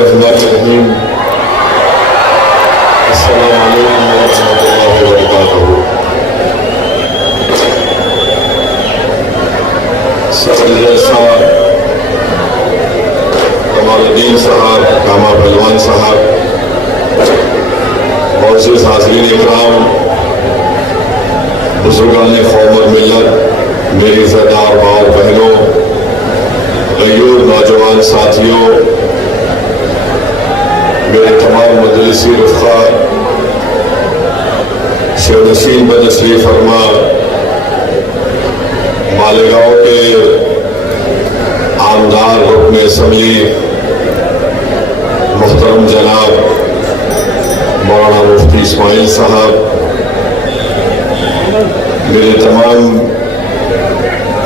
الرحمن الرحیم السلام علیکم ورحمۃ اللہ وبرکاتہ۔ صدر جلسہ کمال الدین صاحب، کاما پہلوان صاحب، معزز حاضرین اکرام، بزرگان قوم اور ملت، میری عزتدار ماں اور بہنوں، غیور نوجوان ساتھیوں، میرے تمام مجلسی رفقا، شہنشین بدتشریف فرما مالیگاؤں کے عامدار رکن اسمبلی محترم جناب مولانا مفتی اسماعیل صاحب، میرے تمام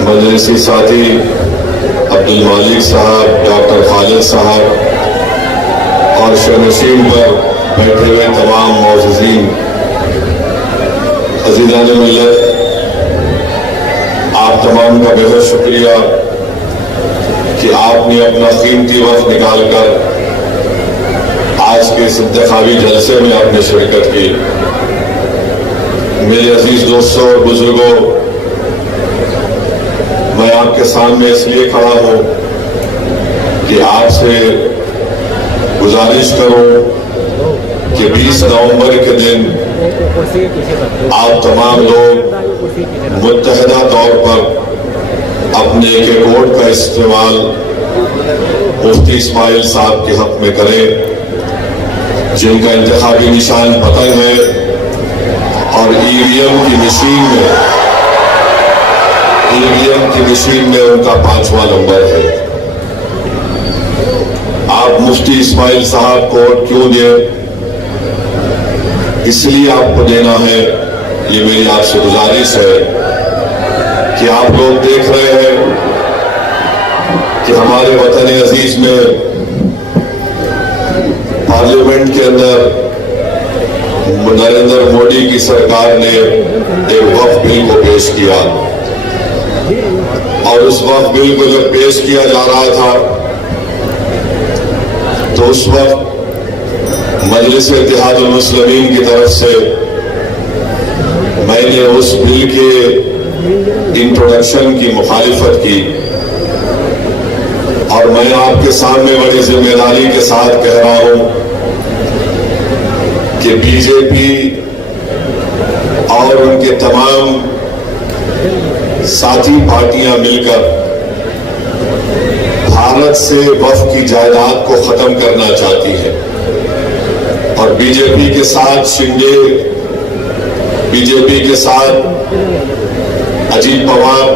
مجلسی ساتھی عبدالمالک صاحب، ڈاکٹر خالد صاحب اور شہنشین پر بیٹھے ہوئے تمام معززین، عزیزان ملت، آپ تمام کا بہت شکریہ کہ آپ نے اپنا قیمتی وقت نکال کر آج کے اس انتخابی جلسے میں آپ نے شرکت کی۔ میرے عزیز دوستوں اور بزرگوں، میں آپ کے سامنے اس لیے کھڑا ہوں کہ آپ سے گزارش کروں کہ 20 نومبر کے دن آپ تمام لوگ متحدہ طور پر اپنے ایک ووٹ کا استعمال مفتی اسماعیل صاحب کے حق میں کریں، جن کا انتخابی نشان پتنگ ہے اور ای وی ایم کی مشین میں ان کا 5واں نمبر ہے۔ آپ مفتی اسماعیل صاحب کو ووٹ کیوں دیں؟ اس لیے آپ کو دینا ہے، یہ میری آپ سے گزارش ہے کہ آپ لوگ دیکھ رہے ہیں کہ ہمارے وطن عزیز میں پارلیمنٹ کے اندر نریندر مودی کی سرکار نے ایک وقف بل کو پیش کیا، اور اس وقت بل کو جب پیش کیا جا رہا تھا تو اس وقت مجلس اتحاد المسلمین کی طرف سے میں نے اس بل کے انٹروڈکشن کی مخالفت کی، اور میں آپ کے سامنے بڑی ذمہ داری کے ساتھ کہہ رہا ہوں کہ بی جے پی اور ان کے تمام ساتھی پارٹیاں مل کر بھارت سے وقف کی جائیداد کو ختم کرنا چاہتی ہے، اور بی جے پی کے ساتھ شنڈے، بی جے پی کے ساتھ اجیت پوار،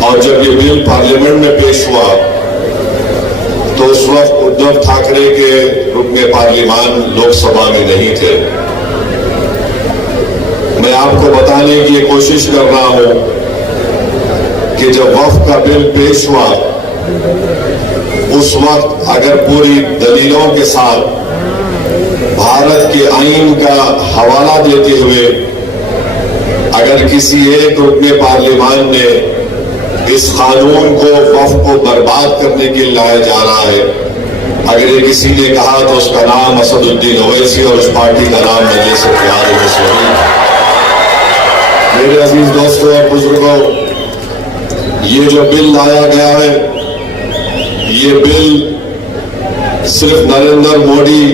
اور جب یہ بل پارلیمنٹ میں پیش ہوا تو اس وقت ادھو ٹھاکرے کے رکن پارلیمان لوک سبھا میں نہیں تھے۔ میں آپ کو بتانے کی یہ کوشش کر رہا ہوں کہ جب وقف کا بل پیش ہوا اس وقت اگر پوری دلیلوں کے ساتھ بھارت کے آئین کا حوالہ دیتے ہوئے اگر کسی ایک رکن پارلیمان نے اس قانون کو وقف کو برباد کرنے کے لیے لایا جا رہا ہے، اگر یہ کسی نے کہا تو اس کا نام اسد الدین اویسی اور اس پارٹی کا نام مجلس اتحاد المسلمین۔ میرے عزیز دوستوں اور بزرگوں، یہ جو بل لایا گیا ہے، یہ بل صرف نریندر مودی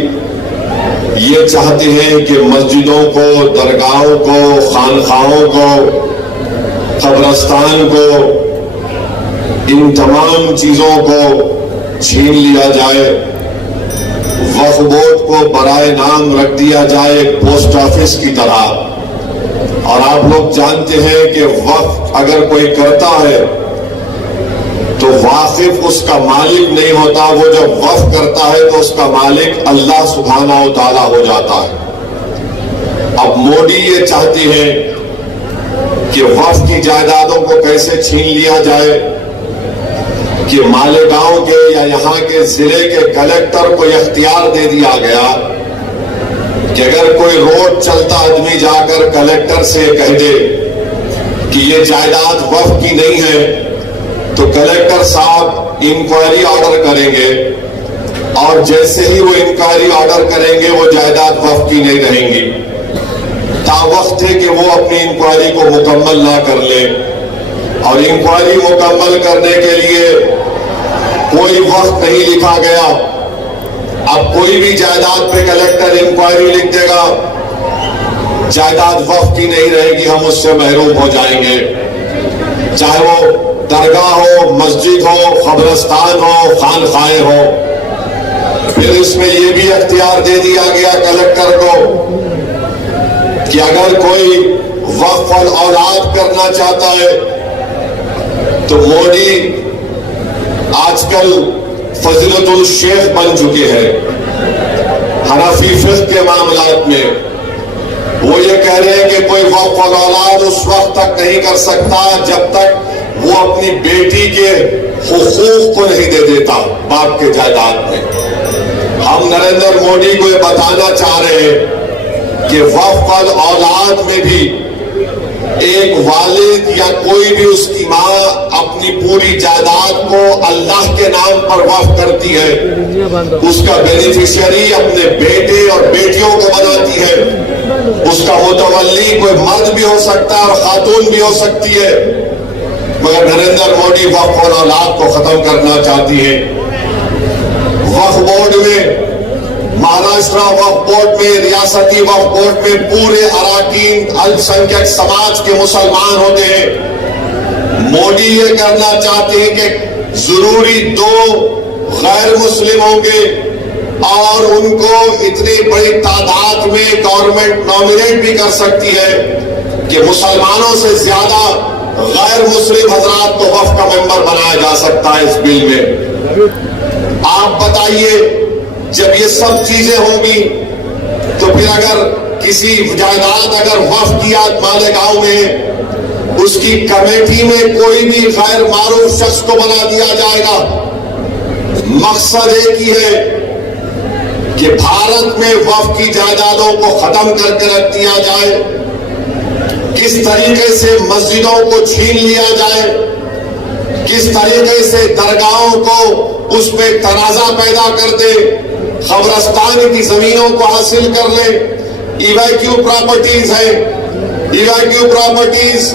یہ چاہتے ہیں کہ مسجدوں کو، درگاہوں کو، خانقاہوں کو، قبرستان کو، ان تمام چیزوں کو چھین لیا جائے، وقف بورڈ کو برائے نام رکھ دیا جائے ایک پوسٹ آفس کی طرح۔ اور آپ لوگ جانتے ہیں کہ وقف اگر کوئی کرتا ہے تو واقف اس کا مالک نہیں ہوتا، وہ جب وقف کرتا ہے تو اس کا مالک اللہ سبحانہ و تعالی ہو جاتا ہے۔ اب مودی یہ چاہتے ہیں کہ وقف کی جائیدادوں کو کیسے چھین لیا جائے کہ مالیگاؤں کے یا یہاں کے ضلع کے کلیکٹر کو اختیار دے دیا گیا کہ اگر کوئی روڈ چلتا آدمی جا کر کلیکٹر سے کہہ دے کہ یہ جائیداد وقف کی نہیں ہے تو کلیکٹر صاحب انکوائری آرڈر کریں گے اور جیسے ہی وہ انکوائری آرڈر کریں گے وہ جائیداد وقف کی نہیں رہیں گی، تا وقت ہے کہ وہ اپنی انکوائری کو مکمل نہ کر لے۔ اور انکوائری مکمل کرنے کے لیے کوئی وقت نہیں لکھا گیا۔ اب کوئی بھی جائیداد پہ کلیکٹر انکوائری لکھ دے گا، جائیداد وقف کی نہیں رہے گی، ہم اس سے محروم ہو جائیں گے، چاہے وہ درگاہ ہو، مسجد ہو، قبرستان ہو، خانقاہیں ہو۔ پھر اس میں یہ بھی اختیار دے دیا گیا کلیکٹر کو کہ اگر کوئی وقف الاولاد کرنا چاہتا ہے تو مودی آج کل فضیلت الشیخ بن چکے ہیں حنفی فقہ کے معاملات میں۔ وہ یہ کہہ رہے ہیں کہ کوئی وقف الاولاد اس وقت تک نہیں کر سکتا جب تک وہ اپنی بیٹی کے حقوق کو نہیں دے دیتا باپ کے جائیداد میں۔ ہم نریندر مودی کو یہ بتانا چاہ رہے ہیں کہ وقف الاولاد میں بھی ایک والد یا کوئی بھی اس کی ماں اپنی پوری جائیداد کو اللہ کے نام پر وقف کرتی ہے، اس کا بینیفیشری اپنے بیٹے اور بیٹیوں کو بناتی ہے، اس کا متولی کوئی مرد بھی ہو سکتا ہے اور خاتون بھی ہو سکتی ہے، مگر نریندر مودی وقف الاولاد کو ختم کرنا چاہتی ہے۔ وقف بورڈ میں، مہاراشٹرا وقف بورڈ میں، ریاستی وقف بورڈ میں پورے اراکین الپ سنکھیک سماج کے مسلمان ہوتے ہیں۔ مودی یہ کرنا چاہتے ہیں کہ ضروری 2 غیر مسلم ہوں گے اور ان کو اتنی بڑی تعداد میں گورنمنٹ نامینیٹ بھی کر سکتی ہے کہ مسلمانوں سے زیادہ غیر مسلم حضرات کو وقف کا ممبر بنایا جا سکتا ہے اس بل میں۔ آپ بتائیے جب یہ سب چیزیں ہوں گی تو پھر اگر کسی جائیداد اگر وقف کیا مالیگاؤں میں، اس کی کمیٹی میں کوئی بھی غیر معروف شخص کو بنا دیا جائے گا۔ مقصد ایک ہی ہے کہ بھارت میں وقف کی جائیدادوں کو ختم کر کے رکھ دیا جائے، کس طریقے سے مسجدوں کو چھین لیا جائے، کس طریقے سے درگاہوں کو اس پہ تنازع پیدا کر دے، قبرستان کی زمینوں کو حاصل کر لے۔ ایویکیو پراپرٹیز ہیں، ایویکیو پراپرٹیز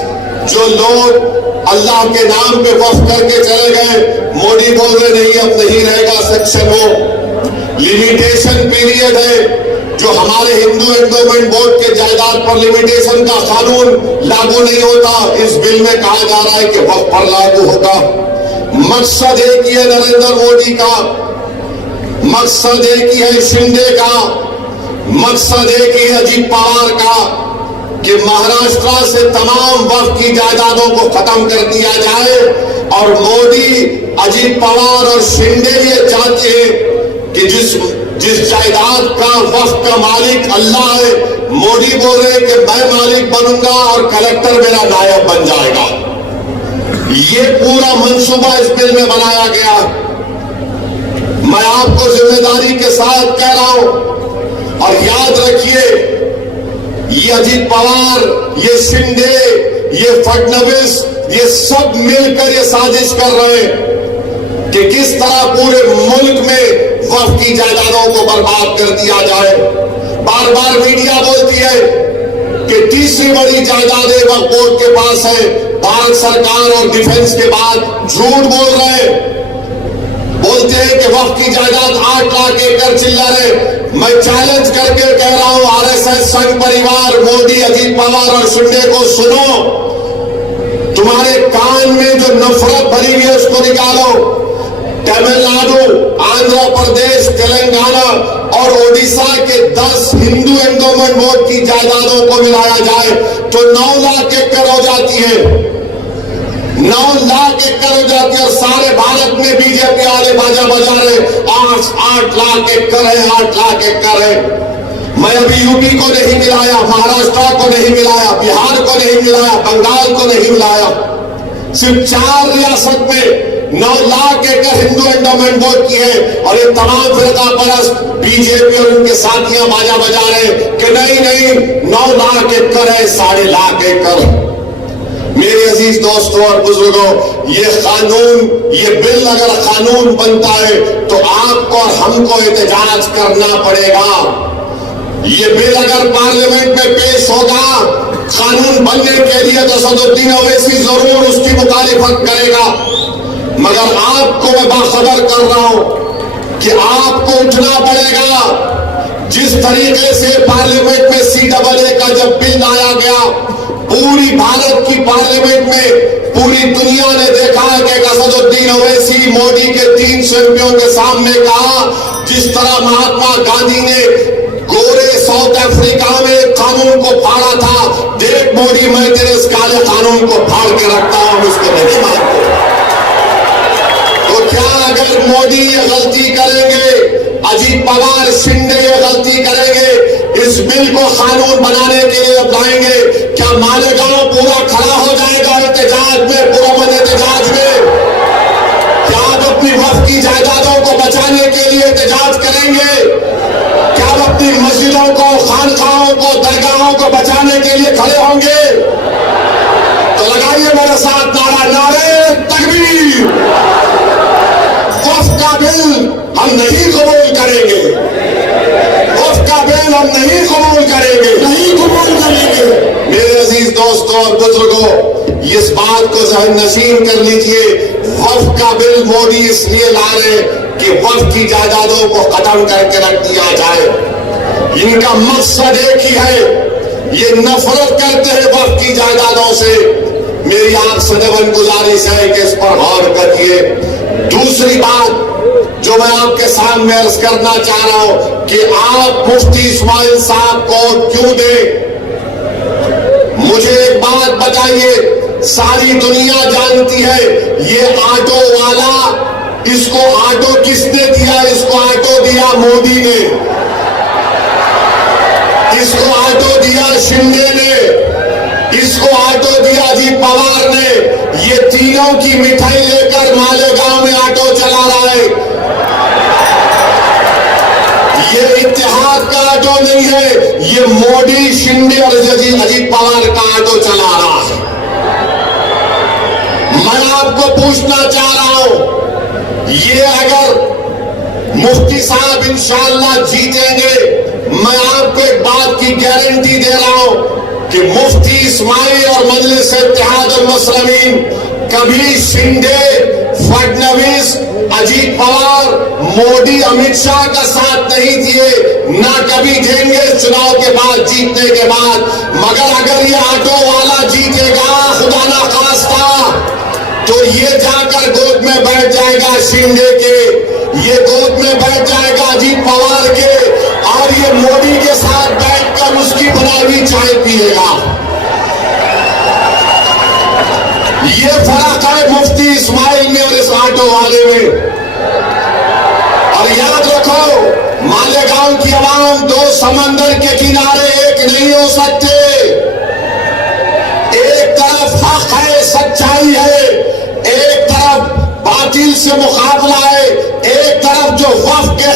جو لوگ اللہ کے نام پہ وقف کر کے چلے گئے، مودی بول رہے نہیں اب نہیں رہے گا سیکشن وہ۔ لیمیٹیشن پیریڈ ہے جو ہمارے ہندو انڈومنٹ بورڈ کے جائیداد پر لیمیٹیشن کا قانون لاگو نہیں ہوتا، اس بل میں کہا جا رہا ہے کہ وقف پر لاگو ہوگا۔ مقصد ایک ہی ہے نریندر مودی کا، مقصد ایک ہی ہے شندے کا، مقصد ایک ہی ہے اجیت پوار کا کہ مہاراشٹرا سے تمام وقف کی جائیدادوں کو ختم کر دیا جائے۔ اور مودی، اجیت پوار اور شندے یہ چاہتے ہیں کہ جس جائیداد کا وقف کا مالک اللہ ہے، مودی بول رہے ہیں کہ میں مالک بنوں گا اور کلیکٹر میرا نائب بن جائے گا۔ یہ پورا منصوبہ اس بل میں بنایا گیا۔ میں آپ کو ذمہ داری کے ساتھ کہہ رہا ہوں اور یاد رکھیے، یہ اجیت پوار، یہ شندے، یہ فڈنویس، یہ سب مل کر یہ سازش کر رہے ہیں کہ کس طرح پورے ملک میں وقف کی جائیدادوں کو برباد کر دیا جائے۔ بار بار میڈیا بولتی ہے کہ تیسری بڑی جائیدادیں وقف بورڈ کے پاس ہے، بھارت سرکار اور ڈیفنس کے بعد جھوٹ بول رہے ہیں، بولتے ہیں کہ وقف کی جائیداد 8 لاکھ ایکڑ چلر ہے۔ میں چیلنج کر کے کہہ رہا ہوں آر ایس ایس، سنگھ پریوار، مودی، اجیت پوار اور شندے کو سنو، تمہارے کان میں جو نفرت بھری ہوئی ہے اس کو نکالو۔ تمل ناڈو، آندھرا پردیش، تلنگانہ اور اوڈیشہ کے 10 ہندو انڈومنٹ بورڈ کی جائیدادوں کو ملایا جائے تو 9 لاکھ ایکڑ ہو جاتی ہے، 9 لاکھ ایکڑ ہو جاتی ہے۔ اور سارے بھارت میں بی جے پی والے باجا بجا رہے 8 لاکھ ایکڑ ہے، 8 لاکھ ایکڑ ہے۔ میں ابھی یو پی کو نہیں ملایا، مہاراشٹر کو نہیں ملایا، بہار کو نہیں ملایا، بنگال کو نہیں ملایا، صرف 4 ریاست میں 9 لاکھ ایکڑ ہندو انڈومنٹ بورڈ کی ہے۔ اور یہ تمام فرقہ پرست بی جے پی اور ان کے ساتھیاں باجا بجا رہے کہ نہیں 9 لاکھ ایکڑ ہے، 1.5 لاکھ ایکڑ۔ میرے عزیز دوستوں اور بزرگوں، یہ بل اگر قانون بنتا ہے تو آپ کو اور ہم کو احتجاج کرنا پڑے گا۔ یہ بل اگر پارلیمنٹ میں پیش ہوگا قانون بننے کے لیے تو اسد الدین اویسی ضرور اس کی مخالفت کرے گا، مگر آپ کو میں باخبر کر رہا ہوں کہ آپ کو اٹھنا پڑے گا۔ جس طریقے سے پارلیمنٹ میں CAA کا جب بل آیا گیا، پوری بھارت کی پارلیمنٹ میں پوری دنیا نے دیکھا ہے کہ اسد الدین اویسی مودی کے 3 چیمپئنوں کے سامنے کہا، جس طرح مہاتما گاندھی نے گورے ساؤتھ افریقہ میں قانون کو پھاڑا تھا، دیکھ مودی میں تیرے اس کالے قانون کو پھاڑ کے رکھتا ہوں، اس کو نہیں مانتے۔ تو کیا اگر مودی یہ غلطی کریں گے، اجیت پوار شنڈے یہ غلطی کریں گے، اس بل کو قانون بنانے کے لیے اپنائیں گے، کیا مالیگاؤں پورا کھڑا ہو جائے گا احتجاج میں، پرامن احتجاج میں؟ کیا آپ اپنی وقف کی جائیدادوں کو بچانے کے لیے احتجاج کریں گے؟ کیا آپ اپنی مسجدوں کو، خانقاہوں کو، درگاہوں کو بچانے کے لیے کھڑے ہوں گے؟ تو لگائیے میرے ساتھ نعرہ، نعرہ تکبیر! وقف کا بل ہم نہیں قبول کریں گے، وقف کا بل ہم نہیں قبول کریں گے، نہیں قبول کریں گے۔ میرے عزیز دوستوں اور بزرگوں، اس بات کو ذہن نشین کر لیجئے، وقف کا بل مودی اس لیے لا رہے کہ وقف کی جائیدادوں کو ختم کر کے رکھ دیا جائے۔ ان کا مقصد ایک ہی ہے، یہ نفرت کرتے ہیں وقف کی جائیدادوں سے۔ میری آپ سے نبن گزارش ہے کہ اس پر غور کریے۔ دوسری بات جو میں آپ کے سامنے عرض کرنا چاہ رہا ہوں کہ آپ مفتی اسماعیل صاحب کو کیوں دیں؟ مجھے ایک بات بتائیے، ساری دنیا جانتی ہے یہ آٹو والا، اس کو آٹو کس نے دیا؟ اس کو آٹو دیا مودی نے، اس کو آٹو دیا شنڈے نے، اس کو آٹو دیا اجیت پوار نے۔ یہ تینوں کی مٹھائی لے کر مالیگاؤں میں آٹو چلا رہا ہے۔ یہ اتحاد کا آٹو نہیں ہے، یہ مودی، شنڈے اور اجیت پوار کا آٹو چلا رہا ہے۔ میں آپ کو پوچھنا چاہ رہا ہوں، یہ اگر مفتی صاحب انشاءاللہ جیتیں گے، میں آپ کو ایک بات کی گارنٹی دے رہا ہوں کہ مفتی اسماعیل اور مجلس اتحاد المسلمین کبھی شنڈے، فڈنویس، اجیت پوار، مودی، امت شاہ کا ساتھ نہیں دیے، نہ کبھی دیں گے چناؤ کے بعد، جیتنے کے بعد۔ مگر اگر یہ آٹو والا جیتے گا خدا نہ خواستہ، تو یہ جا کر گود میں بیٹھ جائے گا شنڈے کے، یہ گود میں بیٹھ جائے گا اجیت پوار کے، اور یہ مودی کے ساتھ بیٹھ کر اس کی بنائی ہوئی چائے پیے گا۔ یہ فرق ہے مفتی اسماعیل میں اور اس آٹو والے میں۔ اور یاد رکھو، مالیگاؤں کی عوام دو سمندر کے کنارے ایک نہیں ہو سکتے۔ ایک طرف حق ہے، سچائی ہے، ایک طرف باطل سے مقابلہ ہے، ایک طرف جو وقف کے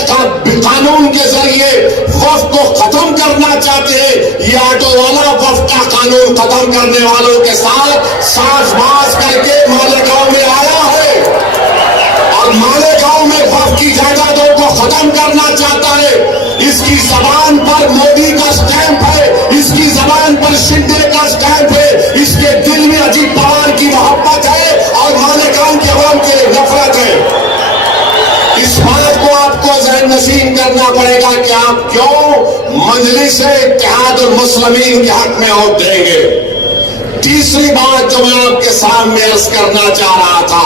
قانون کے ذریعے وقف کو ختم کرنا چاہتے ہیں، یہ آٹو والا وقف کا قانون ختم کرنے والوں کے ساتھ ساز باز کر کے مالیگاؤں میں آیا ہے، اور مالیگاؤں میں وقف کی جائیدادوں کو ختم کرنا چاہتا ہے۔ اس کی زبان پر مودی کا سٹیمپ ہے، اس کی زبان پر شنڈے کا سٹیمپ ہے، اس کے دل میں اجیت پوار کی محبت ہے اور مالیگاؤں کے عوام کے لیے نفرت ہے۔ اس بات کو آپ کو ذہن نشین کرنا پڑے گا کہ آپ کیوں مجلس اتحاد المسلمین کے حق میں ووٹ دیں گے۔ تیسری بات جو میں آپ کے سامنے عرض کرنا چاہ رہا تھا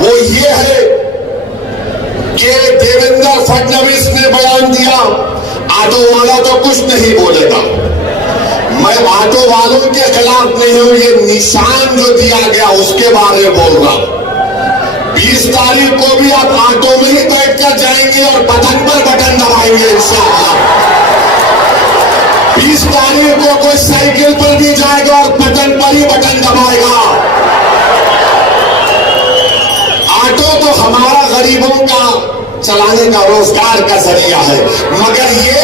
وہ یہ ہے کہ دیویندر فڈنویس نے بیان دیا آٹو والا تو کچھ نہیں بولے گا۔ میں آٹو والوں کے خلاف نہیں ہوں، یہ نشان جو دیا گیا اس کے بارے میں بول رہا ہوں۔ 20 تاریخ کو بھی آپ آٹو میں ہی بیٹھ کر جائیں گے اور بٹن پر بٹن دبائیں گے انشاءاللہ۔ 20 تاریخ کو کوئی سائیکل پر بھی جائے گا اور بٹن پر ہی بٹن دبائے گا۔ آٹو تو ہمارا غریبوں کا چلانے کا روزگار کا ذریعہ ہے، مگر یہ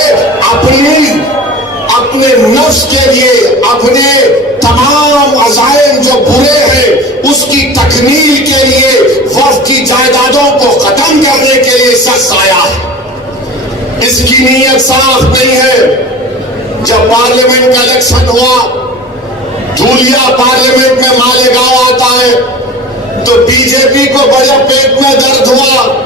اپنے نفس کے لیے اپنے تمام عزائم جو برے ہیں اس کی تکمیل کے لیے وقف کی جائیدادوں کو ختم کرنے کے لیے شخص آیا ہے. اس کی نیت صاف نہیں ہے. جب پارلیمنٹ کا الیکشن ہوا, دھولیا پارلیمنٹ میں مالیگاؤں آتا ہے, تو بی جے پی کو بڑے پیٹ میں درد ہوا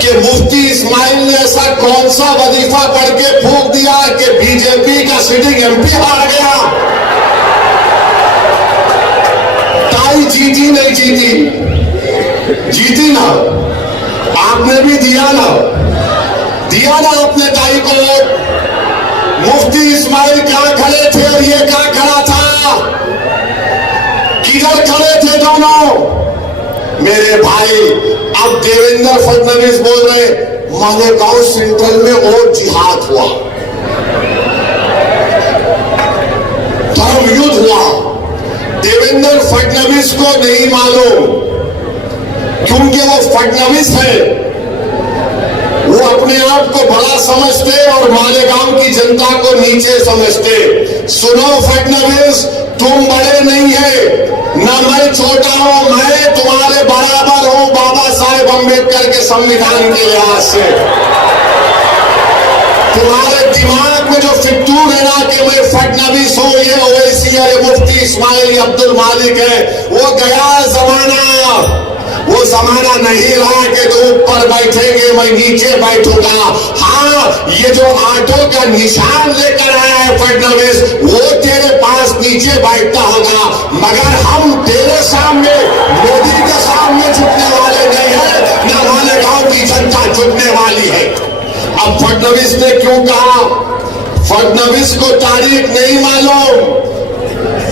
کہ مفتی اسماعیل نے ایسا کون سا وظیفہ پڑھ کے پھونک دیا کہ بی جے پی کا سٹنگ ایم پی ہار گیا. ٹائی جیتی نہیں جیتی, جیتی نا, آپ نے بھی دیا نا اپنے ٹائی کو. مفتی اسماعیل کہاں کھڑے تھے اور یہ کہاں کھڑا تھا؟ کدھر کھڑے تھے دونوں؟ میرے بھائی, اب دیویندر فڈنویس بول رہے مالیگاؤں سینٹرل میں اور جہاد ہوا, دھرم یدھ ہوا. دیویندر فڈنویس کو نہیں معلوم, کیونکہ وہ فڈنویس ہے, وہ اپنے آپ کو بڑا سمجھتے اور مالیگاؤں کی جنتا کو نیچے سمجھتے. سنو فڈنویس, تم بڑے نہیں ہیں, نہ میں چھوٹا ہوں, میں تمہارے برابر ہوں بابا صاحب امبیڈکر کے سمویدھان کے لحاظ سے. تمہارے دماغ میں جو فطور ہے نا کہ میں فڈنویس ہوں, یہ اویسی ہے, مفتی اسماعیل, یہ عبد المالک ہے, وہ گیا زمانہ. وہ زمانہ نہیں رہا کہ تو اوپر بیٹھیں گے میں نیچے بیٹھوں گا. ہاں, یہ جو آٹو کا نشان لے کر آیا ہے فڈنویس, وہ تیرے پاس نیچے بیٹھتا ہوگا, مگر ہم تیرے سامنے, مودی کے سامنے جھکنے والے نہیں ہیں, نہ مالیگاؤں کی جنتا جھکنے والی ہے. اب فڈنویس نے کیوں کہا؟ فڈنویس کو تاریخ نہیں معلوم.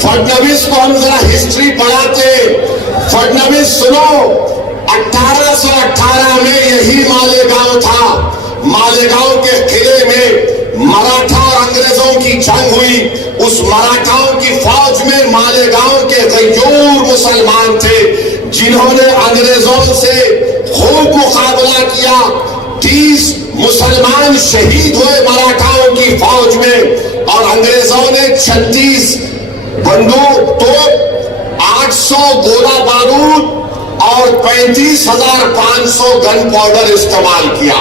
فڈنویس کو ہم ذرا ہسٹری پڑھاتے. فڈنویس سنو, 1818 میں یہی مالیگاؤں تھا. مالیگاؤں کے قلعے میں مراٹھا اور انگریزوں کی جنگ ہوئی. اس مراٹھاؤں کی فوج میں مالیگاؤں کے غیور مسلمان تھے جنہوں نے انگریزوں سے خوب مقابلہ کیا. 30 مسلمان شہید ہوئے مراٹھاؤں کی فوج میں, اور انگریزوں نے 36 بندوق توپ, 800 گولہ بارود اور 35,500 گن پاؤڈر استعمال کیا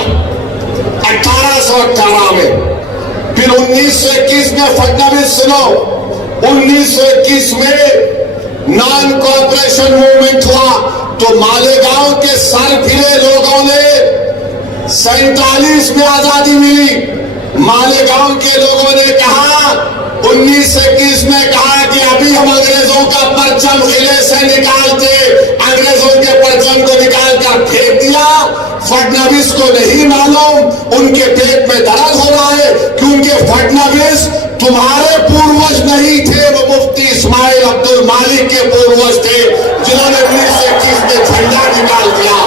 1818 میں. پھر 1921 میں فڈنویس سنو, 1921 میں نان کوآپریشن موومنٹ ہوا, تو مالیگاؤں کے سر پھرے لوگوں نے 47 میں آزادی ملی. مالیگاؤں کے لوگوں نے کہا 1921 میں کہا کہ ابھی ہم انگریزوں کا پرچم قلعے سے نکالتے, انگریزوں کے پرچم کو نکال کر پھینک دیا. فڈنویس کو نہیں معلوم, ان کے پیٹ میں درد ہو رہا ہے, کیونکہ فڈنویس تمہارے پوروج نہیں تھے, وہ مفتی اسماعیل عبد المالک کے پوروج تھے جنہوں نے 1921 میں جھنڈا نکال دیا.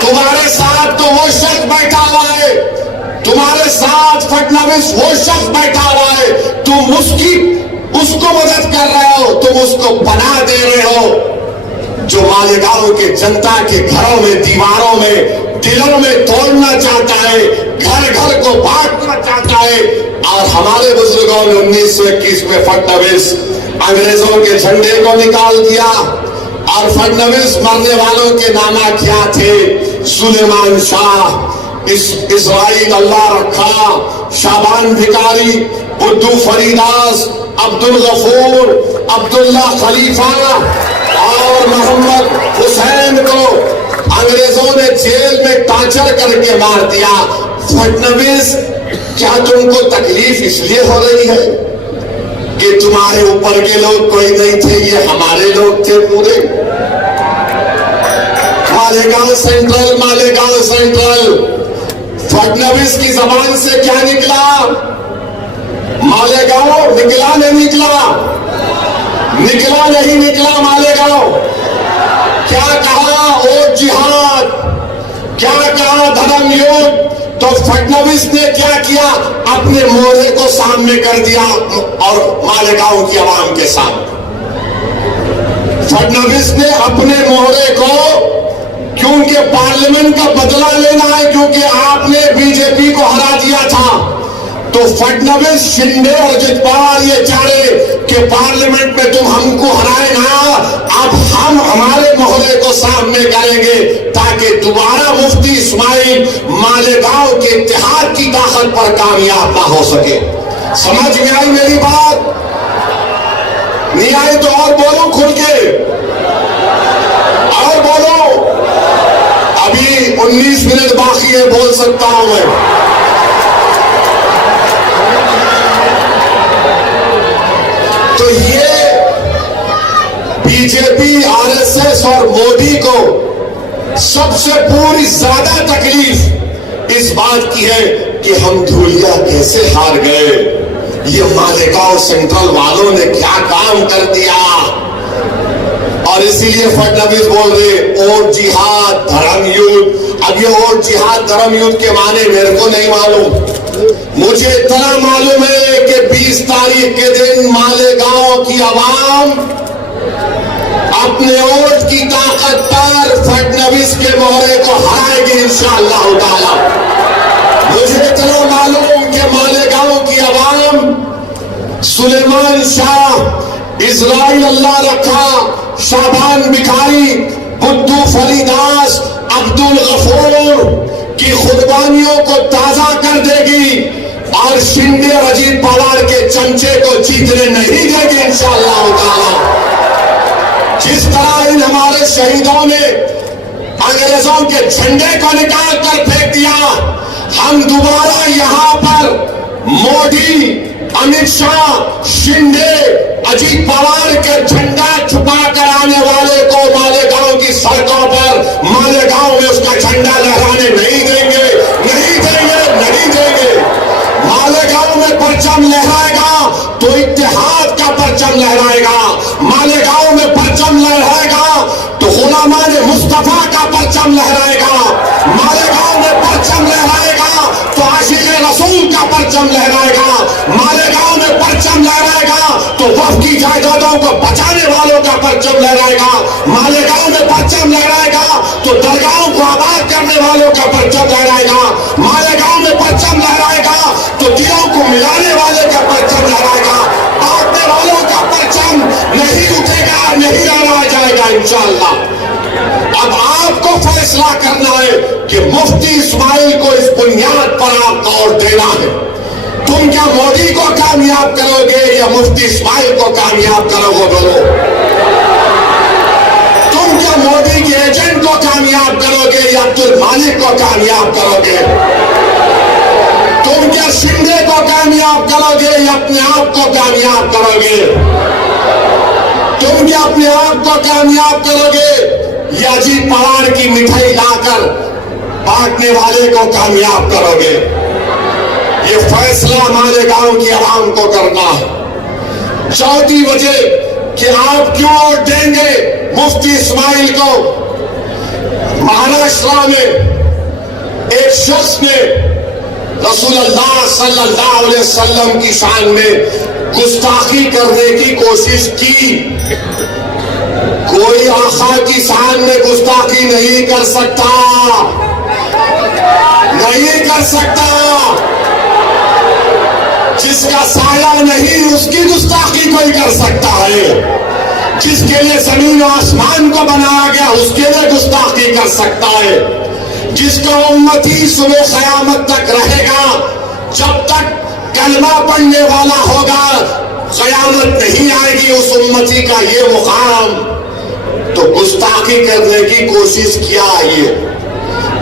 تمہارے ساتھ تو وہ شخص بیٹھا ہوا ہے, تمہارے ساتھ فڈنویس وہ شخص بیٹھا ہوا ہے, تم اس کو مدد کر رہے ہو, تم اس کو پناہ دے رہے ہو, جو مالیگاؤں کے جنتا کے گھروں میں, دیواروں میں, دلوں میں توڑنا چاہتا ہے, گھر گھر کو بانٹنا چاہتا ہے. اور ہمارے بزرگوں نے 1921 میں فڈنویس انگریزوں کے جھنڈے کو نکال دیا. اور فڈنویس مرنے والوں کے نامہ کیا تھے؟ سلیمان شاہ, اسرائیل اللہ رکھا, شابان بھکاری, بدو فریداس, عبد الغفور, عبداللہ خلیفہ اور محمد حسین کو انگریزوں نے جیل میں ٹارچر کر کے مار دیا. فڈنویس, کیا تم کو تکلیف اس لیے ہو رہی ہے کہ تمہارے اوپر کے لوگ کوئی نہیں تھے, یہ ہمارے لوگ تھے پورے؟ مالیگاؤں سینٹرل, مالیگاؤں سینٹرل, فڈنویس کی زبان سے کیا نکلا؟ مالیگاؤں نکلا نہیں نکلا؟ نکلا نہیں نکلا مالیگاؤں. کیا کہا؟ او جہاد, کیا کہا؟ دھرم یدھ. تو فڈنویس نے کیا کیا؟ اپنے مہرے کو سامنے کر دیا اور مالیگاؤں کی عوام کے سامنے. فڈنویس نے اپنے مہرے کو, کیونکہ پارلیمنٹ کا بدلہ لینا ہے, کیونکہ آپ نے بی جے پی کو ہرا دیا تھا, تو تو فڈنویس، شندے اور اجیت پوار یہ چاہ رہے کہ پارلیمنٹ میں تم ہم کو ہرائے نا، اب ہم ہمارے مہرے کو سامنے کریں گے تاکہ دوبارہ مفتی اسماعیل مالیگاؤں کے اتحاد کی طاقت پر کامیاب نہ ہو سکے۔ سمجھ میں آئی میری بات؟ نہیں آئی تو اور بولو کھل کے، اور بولو۔ ابھی 19 منٹ باقی ہے، بول سکتا ہوں میں۔ تو یہ بی جے پی، آر ایس ایس اور مودی کو سب سے پوری زیادہ تکلیف اس بات کی ہے کہ ہم دھولیا کیسے ہار گئے، یہ مالیگاؤں سینٹرل والوں نے کیا کام کر دیا۔ اور اسی لیے فڈنویس بول رہے اور جہاد دھرم یدھ۔ اب یہ اور جہاد دھرم یدھ کے معنی میرے کو نہیں معلوم، مجھے اتنا معلوم ہے کہ 20 تاریخ کے دن مالیگاؤں کی عوام اپنے ووٹ کی طاقت پر فڈنویس کے مہرے کو ہرائے گی انشاءاللہ تعالی۔ مجھے اتنا معلوم کہ مالیگاؤں کی عوام سلیمان شاہ، اسرائیل اللہ رکھا، شابان بکھاری، بدھو فری داس، عبد الغفور کی خطبانیوں کو تازہ کر دے گی اور شندے اور اجیت پوار کے چمچے کو جیتنے نہیں دے گی انشاءاللہ تعالی۔ جس طرح ان ہمارے شہیدوں نے انگریزوں کے جھنڈے کو نکال کر پھینک دیا، ہم دوبارہ یہاں پر مودی، امت شاہ، شندے، اجیت پوار کے جھنڈا چھپا کر آنے والے کو مالیگاؤں کی سڑکوں پر، مالیگاؤں میں اس کا جھنڈا لہرانے نہیں دیں گے، نہیں دیں گے، نہیں دیں گے۔ مالیگاؤں میں پرچم لہرائے گا تو اتحاد کا پرچم لہرائے گا، مالیگاؤں میں پرچم لہرائے گا تو غلامان مصطفیٰ کا پرچم لہرائے گا، مالیگاؤں میں پرچم لہرائے گا تو عاشق رسول کا پرچم لہرائے گا، مالیگاؤں میں پرچم لہرائے گا تو وقف کی جائیدادوں کو بچانے والوں کا پرچم لہرائے گا، مالیگاؤں میں پرچم لہرائے گا تو درگاہوں کو آباد کرنے والوں کا پرچم لہرائے گا، مالیگاؤں میں پرچم لہرائے گا تو دلوں کو ملانے والے کا پرچم لہرائے گا، بانٹنے والوں کا پرچم نہیں اٹھے گا، نہیں لہرایا جائے گا انشاءاللہ۔ اب آپ کو فیصلہ کرنا ہے کہ مفتی اسماعیل کو اس بنیاد پر آپ کا ووٹ دینا ہے۔ تم کیا مودی کو کامیاب کرو گے یا مفتی اسماعیل کو کامیاب کرو گے؟ بولو، تم کیا مودی کے ایجنٹ کو کامیاب کرو گے یا عبد المالک کو کامیاب کرو گے؟ تم کیا شندے کو کامیاب کرو گے یا اپنے آپ کو کامیاب کرو گے؟ تم کیا اپنے آپ کو کامیاب کرو گے یا اجیت پوار کی مٹھائی لا کر بانٹنے والے کو کامیاب کرو گے؟ یہ فیصلہ مالیگاؤں کی عوام کو کرنا ہے۔ چوتھی وجہ کہ آپ کیوں ووٹ دیں گے مفتی اسماعیل کو، مہاراشٹر میں ایک شخص نے رسول اللہ صلی اللہ علیہ وسلم کی شان میں گستاخی کرنے کی کوشش کی۔ کوئی آقا کی شان میں گستاخی نہیں کر سکتا، نہیں کر سکتا۔ جس کا سایہ نہیں اس کی گستاخی کوئی کر سکتا ہے، جس کے لیے زمین و آسمان کو بنایا گیا اس کے لیے گستاخی کر سکتا ہے۔ جس کا امتی صبح قیامت تک رہے گا، جب تک کلمہ پڑھنے والا ہوگا قیامت نہیں آئے گی اس امتی کا یہ مقام۔ تو گستاخی کرنے کی کوشش کیا ہے۔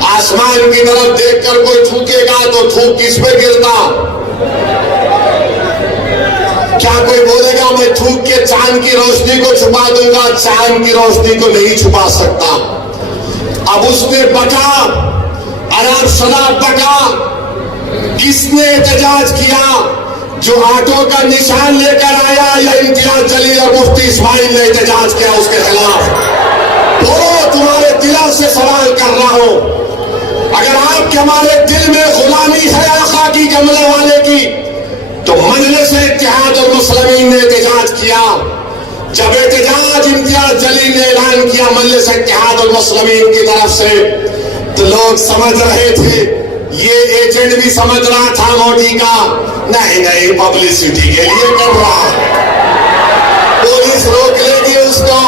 آسمان کی طرف دیکھ کر کوئی تھوکے گا تو تھوک کس پہ گرتا؟ کیا کوئی بولے گا میں تھوک کے چاند کی روشنی کو چھپا دوں گا؟ چاند کی روشنی کو نہیں چھپا سکتا۔ اب اس نے بکا، عرب شراب بکا، کس نے احتجاج کیا؟ جو آٹو کا نشان لے کر آیا یا امتیاز جلیل اور مفتی اسماعیل نے احتجاج کیا اس کے خلاف؟ وہ تمہارے دلوں سے سوال کر رہا ہوں، اگر آپ کے ہمارے دل میں غلامی ہے آقا کی کملے والے کی تو مجلس اتحاد المسلمین نے احتجاج کیا۔ جب احتجاج امتیاز جلیل نے اعلان کیا مجلس اتحاد المسلمین کی طرف سے تو لوگ سمجھ رہے تھے یہ ایجنٹ بھی سمجھ رہا تھا موڈی کا، نہیں پبلسٹی کے لیے کر رہا، پولیس روک لے گی اس کو۔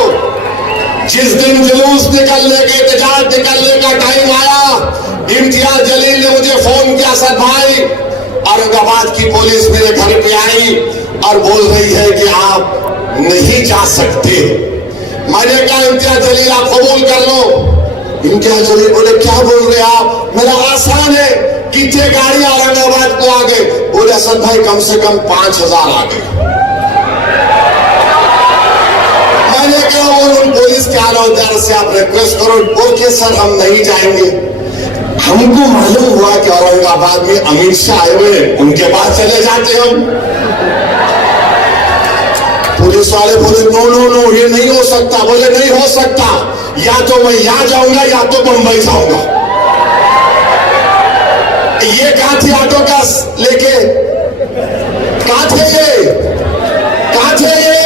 جس دن جلوس نکلنے کے احتجاج نکلنے کا ٹائم آیا، امتیاز جلیل نے مجھے فون کیا، اسد بھائی اورنگ آباد کی پولیس میرے گھر پہ آئی اور بول رہی ہے کہ آپ نہیں جا سکتے۔ میں نے کہا امتیاز جلیل آپ قبول کر لو۔ امتیاز جلیل بولے کیا بول رہے آپ؟ میرا آسان ہے، کتنے گاڑیاں اورنگ آباد کو آگے؟ بولے اسد بھائی کم سے کم 5000 آگے۔ میں نے کہا ان پولیس کے اعلیٰ سے آپ ریکویسٹ کرو، اوکے سر ہم نہیں جائیں گے۔ ہم کو معلوم ہوا کہ اورنگ آباد میں امت شاہ آئے ہوئے، ان کے پاس چلے جاتے ہم۔ پولیس والے بولے نو یہ نہیں ہو سکتا۔ بولے نہیں ہو سکتا، یا تو میں یہاں جاؤں گا یا تو بمبئی جاؤں گا۔ یہ کہاں تھی آٹو کا لے کے؟ کہاں تھے یہ؟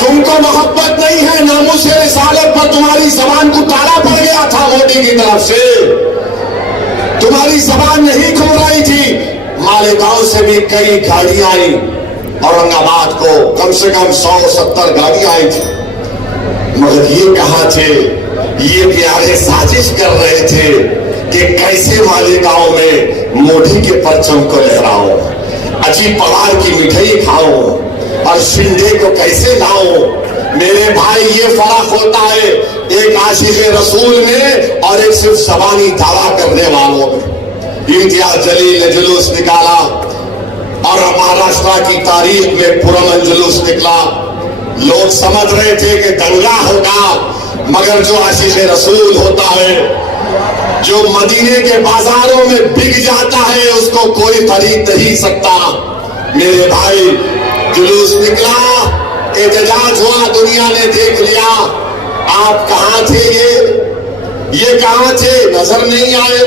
تم کو محبت نہیں ہے، ناموس رسالت پر تمہاری زبان کو تالا پڑ گیا تھا موڈی کی طرف سے، تمہاری زبان نہیں کھل رہی تھی۔ مالیگاؤں سے بھی کئی گاڑیاں آئی اورنگ آباد کو، کم سے کم 170 گاڑیاں آئی تھی، مگر یہ کہاں تھے؟ یہ پیارے سازش کر رہے تھے کہ کیسے مالیگاؤں میں موڈی کے پرچم کو لہراؤں، اجیت پوار کی مٹھائی کھاؤں اور شنڈے کو کیسے لاؤں۔ میرے بھائی یہ فرق ہوتا ہے ایک عاشق رسول میں اور ایک صرف زبانی دعویٰ کرنے والوں میں۔ امتیاز جلیل نے جلوس نکالا اور مہاراشٹر کی تاریخ میں پرامن جلوس نکلا۔ لوگ سمجھ رہے تھے کہ دنگا ہوگا، مگر جو عاشق رسول ہوتا ہے، جو مدینے کے بازاروں میں بک جاتا ہے، اس کو کوئی خرید نہیں سکتا۔ میرے بھائی جلوس نکلا، احتجاج ہوا، دنیا نے دیکھ لیا۔ آپ کہاں تھے؟ یہ کہاں تھے؟ نظر نہیں آئے۔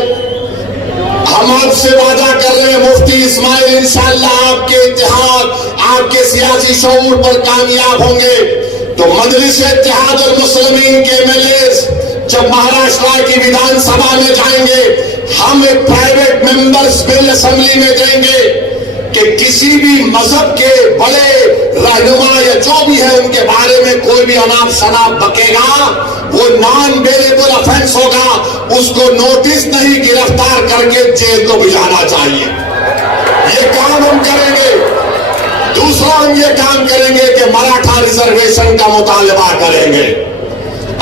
ہم آپ سے وعدہ کر رہے ہیں مفتی اسماعیل انشاءاللہ آپ کے اتحاد، آپ کے سیاسی شعور پر کامیاب ہوں گے تو مجلس اتحاد المسلمین کے MLAs جب مہاراشٹر کی ویدھان سبھا میں جائیں گے، ہم ایک پرائیویٹ ممبرز بل اسمبلی میں دیں گے کہ کسی بھی مذہب کے بڑے رہنما یا جو بھی ہے ان کے بارے میں کوئی بھی اناپ شناپ بکے گا، وہ نان بیلیبل افینس ہوگا، اس کو نوٹس نہیں گرفتار کر کے جیل کو بھجانا چاہیے۔ یہ کام ہم کریں گے۔ دوسرا ہم یہ کام کریں گے کہ مراٹھا ریزرویشن کا مطالبہ کریں گے۔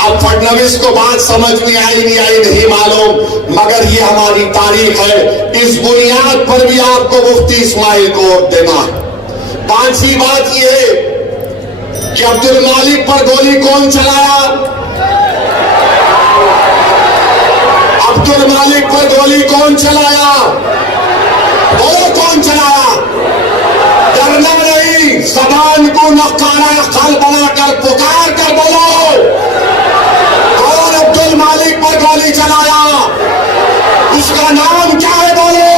اب فڈنویس کو بات سمجھ میں آئی نہیں معلوم، مگر یہ ہماری تاریخ ہے، اس بنیاد پر بھی آپ کو مفتی اسماعیل کو ووٹ دینا ہے۔ پانچویں بات یہ ہے کہ عبد المالک پر گولی کون چلایا؟ عبد المالک پر گولی کون چلایا؟ وہ کون چلایا؟ ڈرنا نہیں، زبان کو نقارہ خل بنا کر پکار کر بولو، کون عبد المالک پر گولی چلایا؟ اس کا نام کیا ہے؟ بولو۔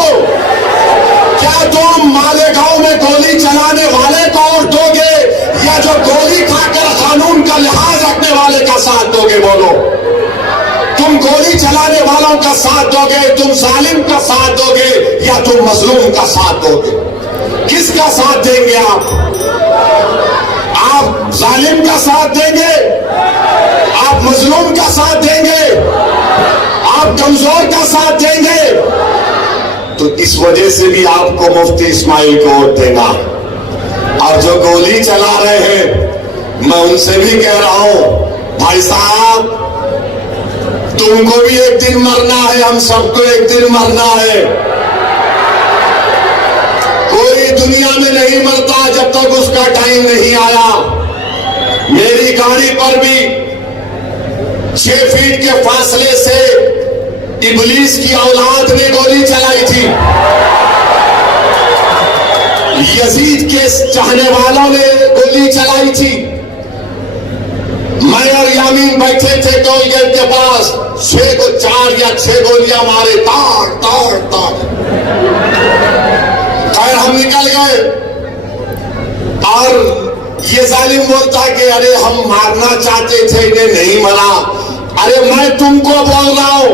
کیا تم مالیگاؤں میں گولی چلانے والے کو ووٹ دو گے یا جو گولی کھا کر قانون کا لحاظ رکھنے والے کا ساتھ دو گے؟ بولو۔ تم گولی چلانے والوں کا ساتھ دو گے، تم ظالم کا ساتھ دو گے یا تم مظلوم کا ساتھ دو گے؟ کس کا ساتھ دیں گے آپ؟ آپ ظالم کا ساتھ دیں گے؟ آپ مظلوم کا ساتھ دیں گے؟ آپ کمزور کا ساتھ دیں گے؟ تو اس وجہ سے بھی آپ کو مفتی اسماعیل کو ووٹ دینا۔ اور جو گولی چلا رہے ہیں میں ان سے بھی کہہ رہا ہوں، بھائی صاحب تم کو بھی ایک دن مرنا ہے، ہم سب کو ایک دن مرنا ہے۔ کوئی دنیا میں نہیں مرتا جب تک اس کا ٹائم نہیں آیا۔ میری گاڑی پر بھی 6 فیٹ کے فاصلے سے ابلیس کی اولاد نے گولی چلائی تھی، یزید کے چاہنے والوں نے گولی چلائی تھی۔ میں اور یامین بیٹھے تھے ٹول گیٹ کے پاس، 4 یا 6 گولیاں مارے، تاڑ تاڑ تاڑ۔ خیر ہم نکل گئے اور یہ ظالم بولتا کہ ارے ہم مارنا چاہتے تھے انہیں نہیں مارا۔ ارے میں تم کو بول رہا ہوں،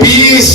20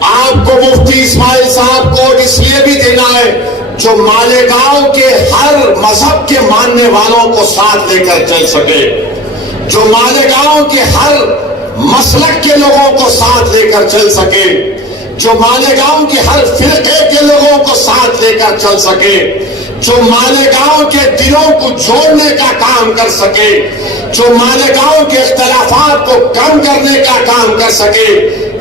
آپ کو مفتی اسماعیل صاحب کو اس لیے بھی دینا ہے جو مالیگاؤں کے ہر مذہب کے ماننے والوں کو ساتھ لے کر چل سکے، جو مالیگاؤں کے ہر مسلک کے لوگوں کو ساتھ لے کر چل سکے، جو مالیگاؤں کے ہر فرقے کے لوگوں کو ساتھ لے کر چل سکے، جو مالیگاؤں کے دلوں کو جوڑنے کا کام کر سکے، جو مالیگاؤں کے اختلافات کو کم کرنے کا کام کر سکے۔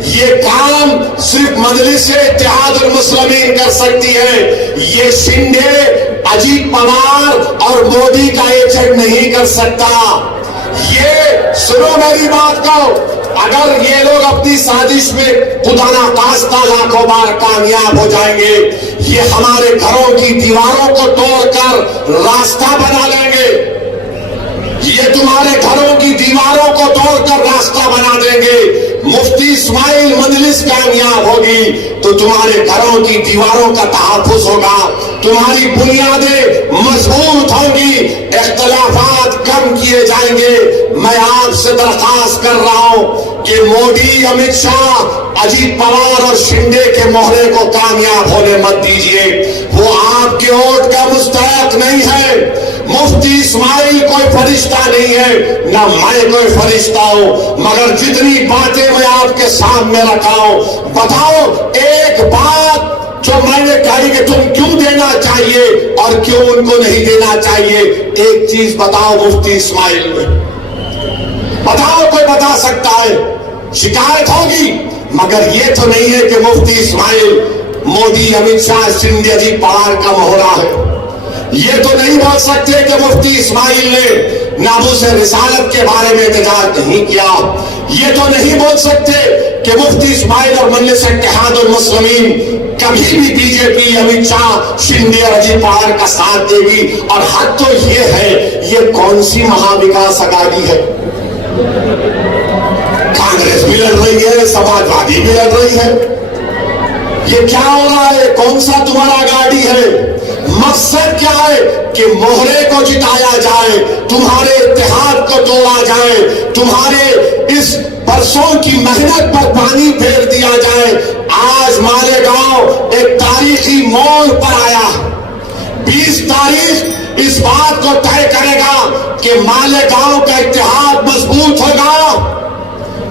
یہ کام صرف مجلس اتحاد المسلمین کر سکتی ہے، یہ شندے، اجیت پوار اور مودی کا ایجنٹ نہیں کر سکتا۔ یہ سنو میری بات کو، اگر یہ لوگ اپنی سازش میں خدا نخواستہ لاکھوں بار کامیاب ہو جائیں گے، یہ ہمارے گھروں کی دیواروں کو توڑ کر راستہ بنا لیں گے، یہ تمہارے گھروں کی دیواروں کو توڑ کر راستہ بنا دیں گے۔ مفتی اسماعیل مجلس کامیاب ہوگی تو تمہارے گھروں کی دیواروں کا تحفظ ہوگا، تمہاری بنیادیں مضبوط ہوں گی، اختلافات کم کیے جائیں گے۔ میں آپ سے درخواست کر رہا ہوں کہ مودی، امت شاہ، اجیت پوار اور شندے کے مہرے کو کامیاب ہونے مت دیجیے، وہ آپ کے ووٹ کا مستحق نہیں ہے۔ مفتی اسماعیل کوئی فرشتہ نہیں ہے، نہ میں کوئی فرشتہ ہوں، مگر جتنی باتیں میں آپ کے سامنے رکھا ہوں، بتاؤ ایک بات جو میں نے کہی کہ تم کیوں دینا چاہیے اور کیوں ان کو نہیں دینا چاہیے، ایک چیز بتاؤ مفتی اسماعیل میں، بتاؤ، کوئی بتا سکتا ہے؟ شکایت ہوگی، مگر یہ تو نہیں ہے کہ مفتی اسماعیل مودی، امت شاہ، شندے، اجیت پوار کا مہرا ہے۔ یہ تو نہیں بول سکتے کہ مفتی اسماعیل نے ناموس رسالت کے بارے میں احتجاج نہیں کیا، یہ تو نہیں بول سکتے کہ مفتی اسماعیل اور مجلس اتحاد المسلمین کبھی بھی بی جے پی، امت شاہ، شندے اور اجیت پوار کا ساتھ دے گی۔ اور حد تو یہ ہے، یہ کون سی مہا وکاس اگاڑی ہے؟ کانگریس بھی لڑ رہی ہے، سماجوادی بھی لڑ رہی ہے، یہ کیا ہو رہا ہے؟ کون سا تمہارا گاڑی ہے؟ مقصد کیا ہے کہ مہرے کو جتایا جائے، تمہارے اتحاد کو توڑا جائے، تمہارے اس برسوں کی محنت پر پانی پھیر دیا جائے۔ آج مالیگاؤں ایک تاریخی موڑ پر آیا، 20 تاریخ اس بات کو طے کرے گا کہ مالیگاؤں کا اتحاد مضبوط ہوگا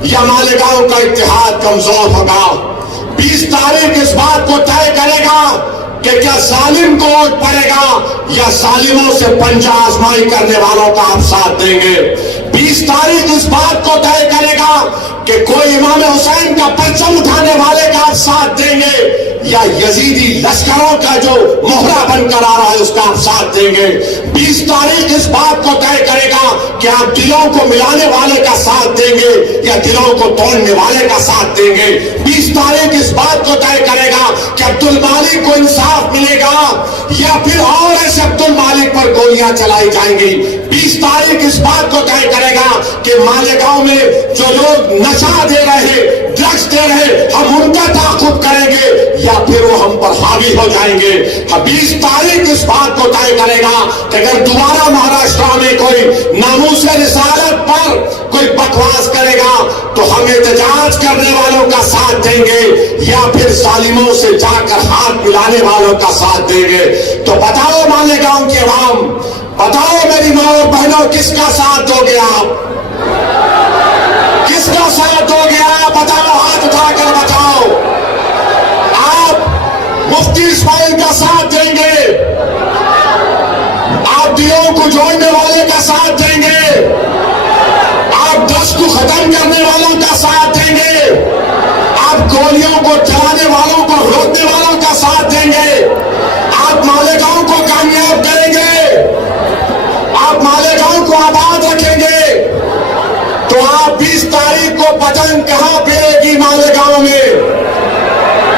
یا مالیگاؤں کا اتحاد کمزور ہوگا۔ 20 تاریخ اس بات کو طے کرے گا کہ کیا ظالم کو ووٹ پڑے گا یا ظالموں سے پنجہ آزمائی کرنے والوں کا آپ ساتھ دیں گے۔ 20 تاریخ اس بات کو طے کرے گا کہ کوئی امام حسین کا پرچم اٹھانے والے کا آپ ساتھ دیں گے یا یزیدی لشکروں کا جو مہرہ بن کر آ رہا ہے اس کا آپ ساتھ دیں گے۔ 20 تاریخ اس بات کو طے کرے گا کہ آپ دلوں کو ملانے والے کا ساتھ دیں گے یا دلوں کو توڑنے والے کا ساتھ دیں گے۔ 20 تاریخ اس بات کو طے کرے گا کہ عبد المالک کو انصاف ملے گا یا پھر اور ایسے عبد المالک پر گولیاں چلائی جائیں گی۔ 20 تاریخ اس بات کو طے کرے گا کہ مالیگاؤں میں جو لوگ نشہ دے رہے، ڈرگس دے رہے، ہم ان کا تعاقب کریں گے یا پھر وہ ہم پر حاوی ہو جائیں گے۔ 20 تاریخ اس بات کو طے کرے گا کہ اگر دوبارہ مہاراشٹر میں کوئی ناموس رسالت پر کوئی بکواس کرے گا تو ہم احتجاج کرنے والوں کا ساتھ دیں گے یا پھر ظالموں سے جا کر ہاتھ ملانے والوں کا ساتھ دیں گے۔ تو بتاؤ مالیگاؤں کے عوام، بتاؤ میری ماں اور بہنوں، کس کا ساتھ دو گے آپ؟ کس کا ساتھ دو گے آپ؟ بتاؤ، ہاتھ اٹھا کر بتاؤ۔ آپ مفتی اسماعیل کا ساتھ دیں گے، آپ دلوں کو جوڑنے والے کا ساتھ دیں گے، آپ دس کو ختم کرنے والوں کا ساتھ دیں گے، آپ گولیوں کو چلانے والوں کو روکنے والوں کا ساتھ دیں گے، آپ مالیگاؤں کو کامیاب کریں گے، آپ مالیگاؤں کو آباد رکھیں گے، تو آپ 20 تاریخ کو پتنگ کہاں پھرے گی؟ مالیگاؤں میں۔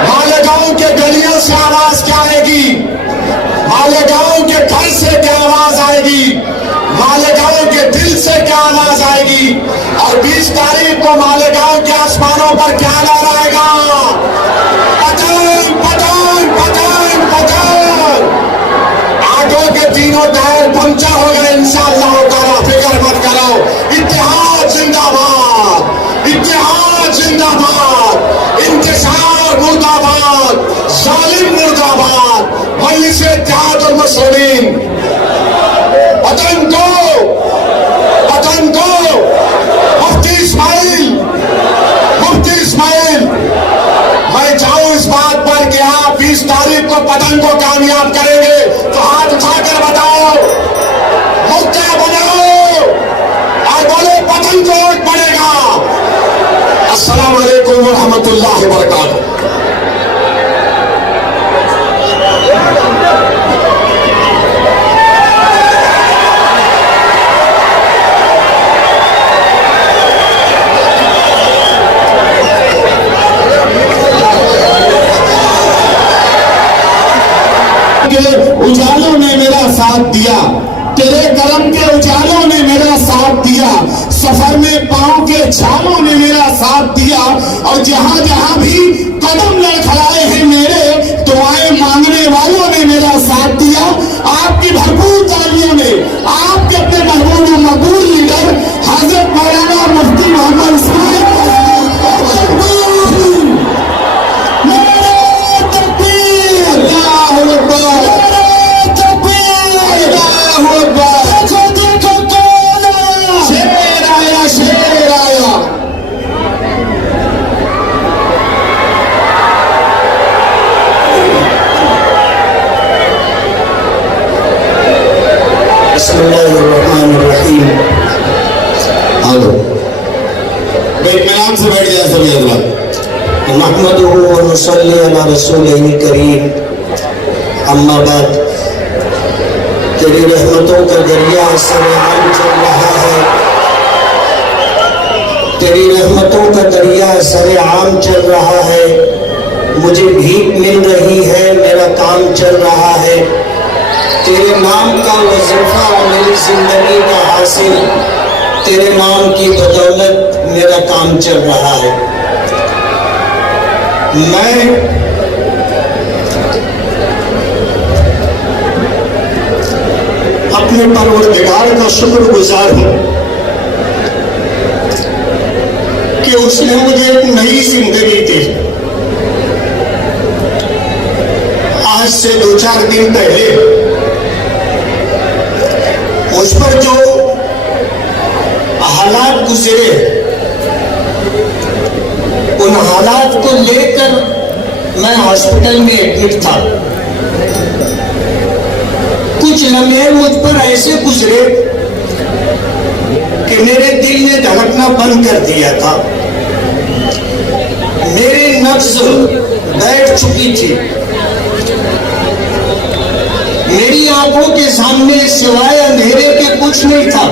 مالیگاؤں کے گلیوں سے آواز کیا آئے گی؟ مالیگاؤں کے گھر سے کیا آواز آئے گی؟ مالیگاؤں کے دل سے کیا آواز آئے گی؟ اور 20 تاریخ کو مالیگاؤں کے آسمانوں پر کیا لہرائے گا؟ پتنگ، پتنگ، پتنگ، پتنگ۔ آٹو کے تینوں ٹائر پنچر ہو گئے انشاءاللہ تعالیٰ، فکر مت کرو۔ اتحاد زندہ باد، اتحاد زندہ باد، انتشار دشمن کو کامیاب کریں گے تو ہاتھ اٹھا کر بتاؤ، مکہ بناؤ اور بولو پتن کوٹ پڑے گا۔ السلام علیکم ورحمۃ اللہ وبرکاتہ۔ اجالوں نے میرا ساتھ دیا، تیرے کرم کے اجالوں نے میرا ساتھ دیا، سفر میں پاؤں کے چھالوں نے میرا ساتھ دیا، اور جہاں جہاں بھی قدم لڑکھڑائے ہیں میرے، دعائیں مانگنے والوں نے میرا ساتھ دیا۔ آپ کی بھرپور تالیوں نے آپ کے اپنے محبوب و مقبول لیڈر حضرت مولانا مفتی محمد اسماعیل بسم اللہ الرحمن الرحیم۔ اطمینان سے بیٹھ جائے سبھی حضرات۔ نحمدہ و نصلی علی رسولہ الکریم، اما بعد۔ تیری رحمتوں کا دریا سرعام چل رہا ہے، تیری رحمتوں کا دریا سرعام چل رہا ہے، مجھے بھیک مل رہی ہے، میرا کام چل رہا ہے، تیرے نام کا وظیفہ میری زندگی کا حاصل، تیرے نام کی بدولت میرا کام چل رہا ہے۔ میں اپنے پروردگار کا شکر گزار ہوں کہ اس نے مجھے ایک نئی زندگی دی۔ آج سے 2-4 دن پہلے مجھ پر جو حالات گزرے، ان حالات کو لے کر میں ہاسپٹل میں ایڈمٹ تھا۔ کچھ لمحے مجھ پر ایسے گزرے کہ میرے دل نے دھڑکنا بند کر دیا تھا، میرے نبض بیٹھ چکی تھی، میری آنکھوں کے سامنے سوائے اندھیرے کے کچھ نہیں تھا۔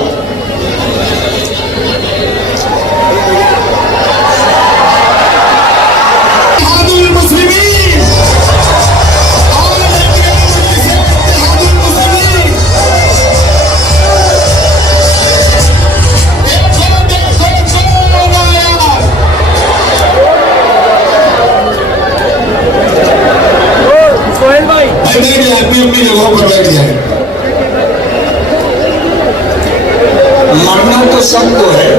اپنی جگہوں پر بیٹھ جائیں۔ مرنا تو سب کو ہے،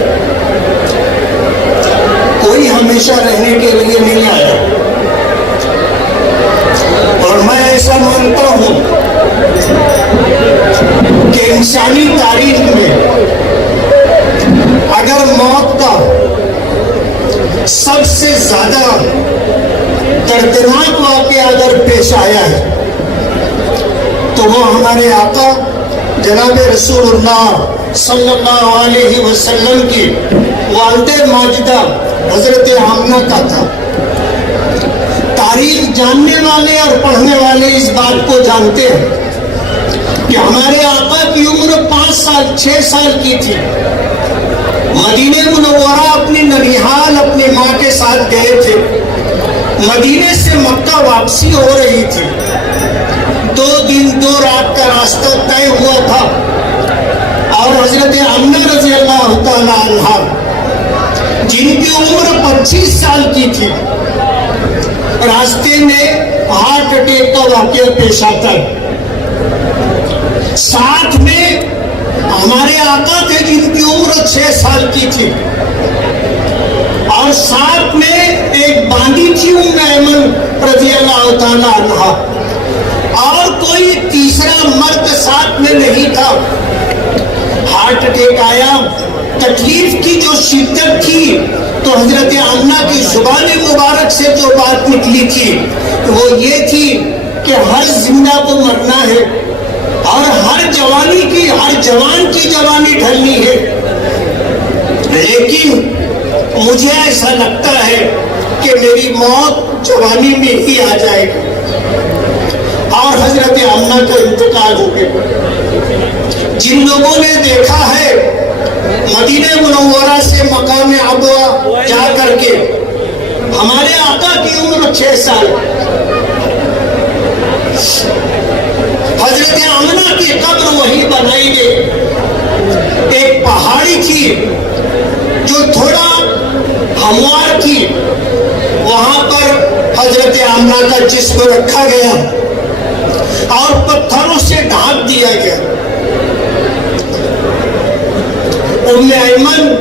کوئی ہمیشہ رہنے کے لیے نہیں آیا، اور میں ایسا مانتا ہوں کہ انسانی تاریخ میں اگر موت کا سب سے زیادہ دردناک واقعہ اگر پیش آیا ہے تو وہ ہمارے آقا جناب رسول اللہ صلی اللہ علیہ وسلم کی والدہ ماجدہ حضرت آمنہ کا تھا۔ تاریخ جاننے والے اور پڑھنے والے اس بات کو جانتے ہیں کہ ہمارے آقا کی عمر 5 سال 6 سال کی تھی۔ مدینہ منورہ اپنی ننیحال اپنی ماں کے ساتھ گئے تھے، مدینے سے مکہ واپسی ہو رہی تھی، 2 دن 2 رات کا راستہ طے ہوا تھا، اور حضرت آمنہ رضی اللہ تعالی عنہا جن کی عمر 25 سال کی تھی، راستے میں ہارٹ اٹیک کا واقعہ پیش آتا ہے۔ ساتھ میں ہمارے آقا تھے جن کی عمر 6 سال کی تھی، اور ساتھ میں ایک باندھی تھی ام ایمن رضی اللہ تعالی عنہا، اور کوئی تیسرا مرد ساتھ میں نہیں تھا۔ ہارٹ اٹیک آیا، تکلیف کی جو شدت تھی تو حضرت آمنہ کی زبان مبارک سے جو بات نکلی تھی وہ یہ تھی کہ ہر زندہ کو مرنا ہے اور ہر جوان کی جوانی ڈھلنی ہے، لیکن مجھے ایسا لگتا ہے کہ میری موت جوانی میں ہی آ جائے گی۔ اور حضرت آمنہ کا انتقال ہو گیا۔ جن لوگوں نے دیکھا ہے مدینہ منورہ سے مقام ابوا جا کر کے ہمارے آقا کی عمر 6 سال، حضرت آمنہ کی قبر وہی بنائی گئی، ایک پہاڑی تھی جو تھوڑا ہموار تھی، وہاں پر حضرت آمنہ کا جسم رکھا گیا اور پتھروں سے ڈھانپ دیا گیا۔ ام ایمن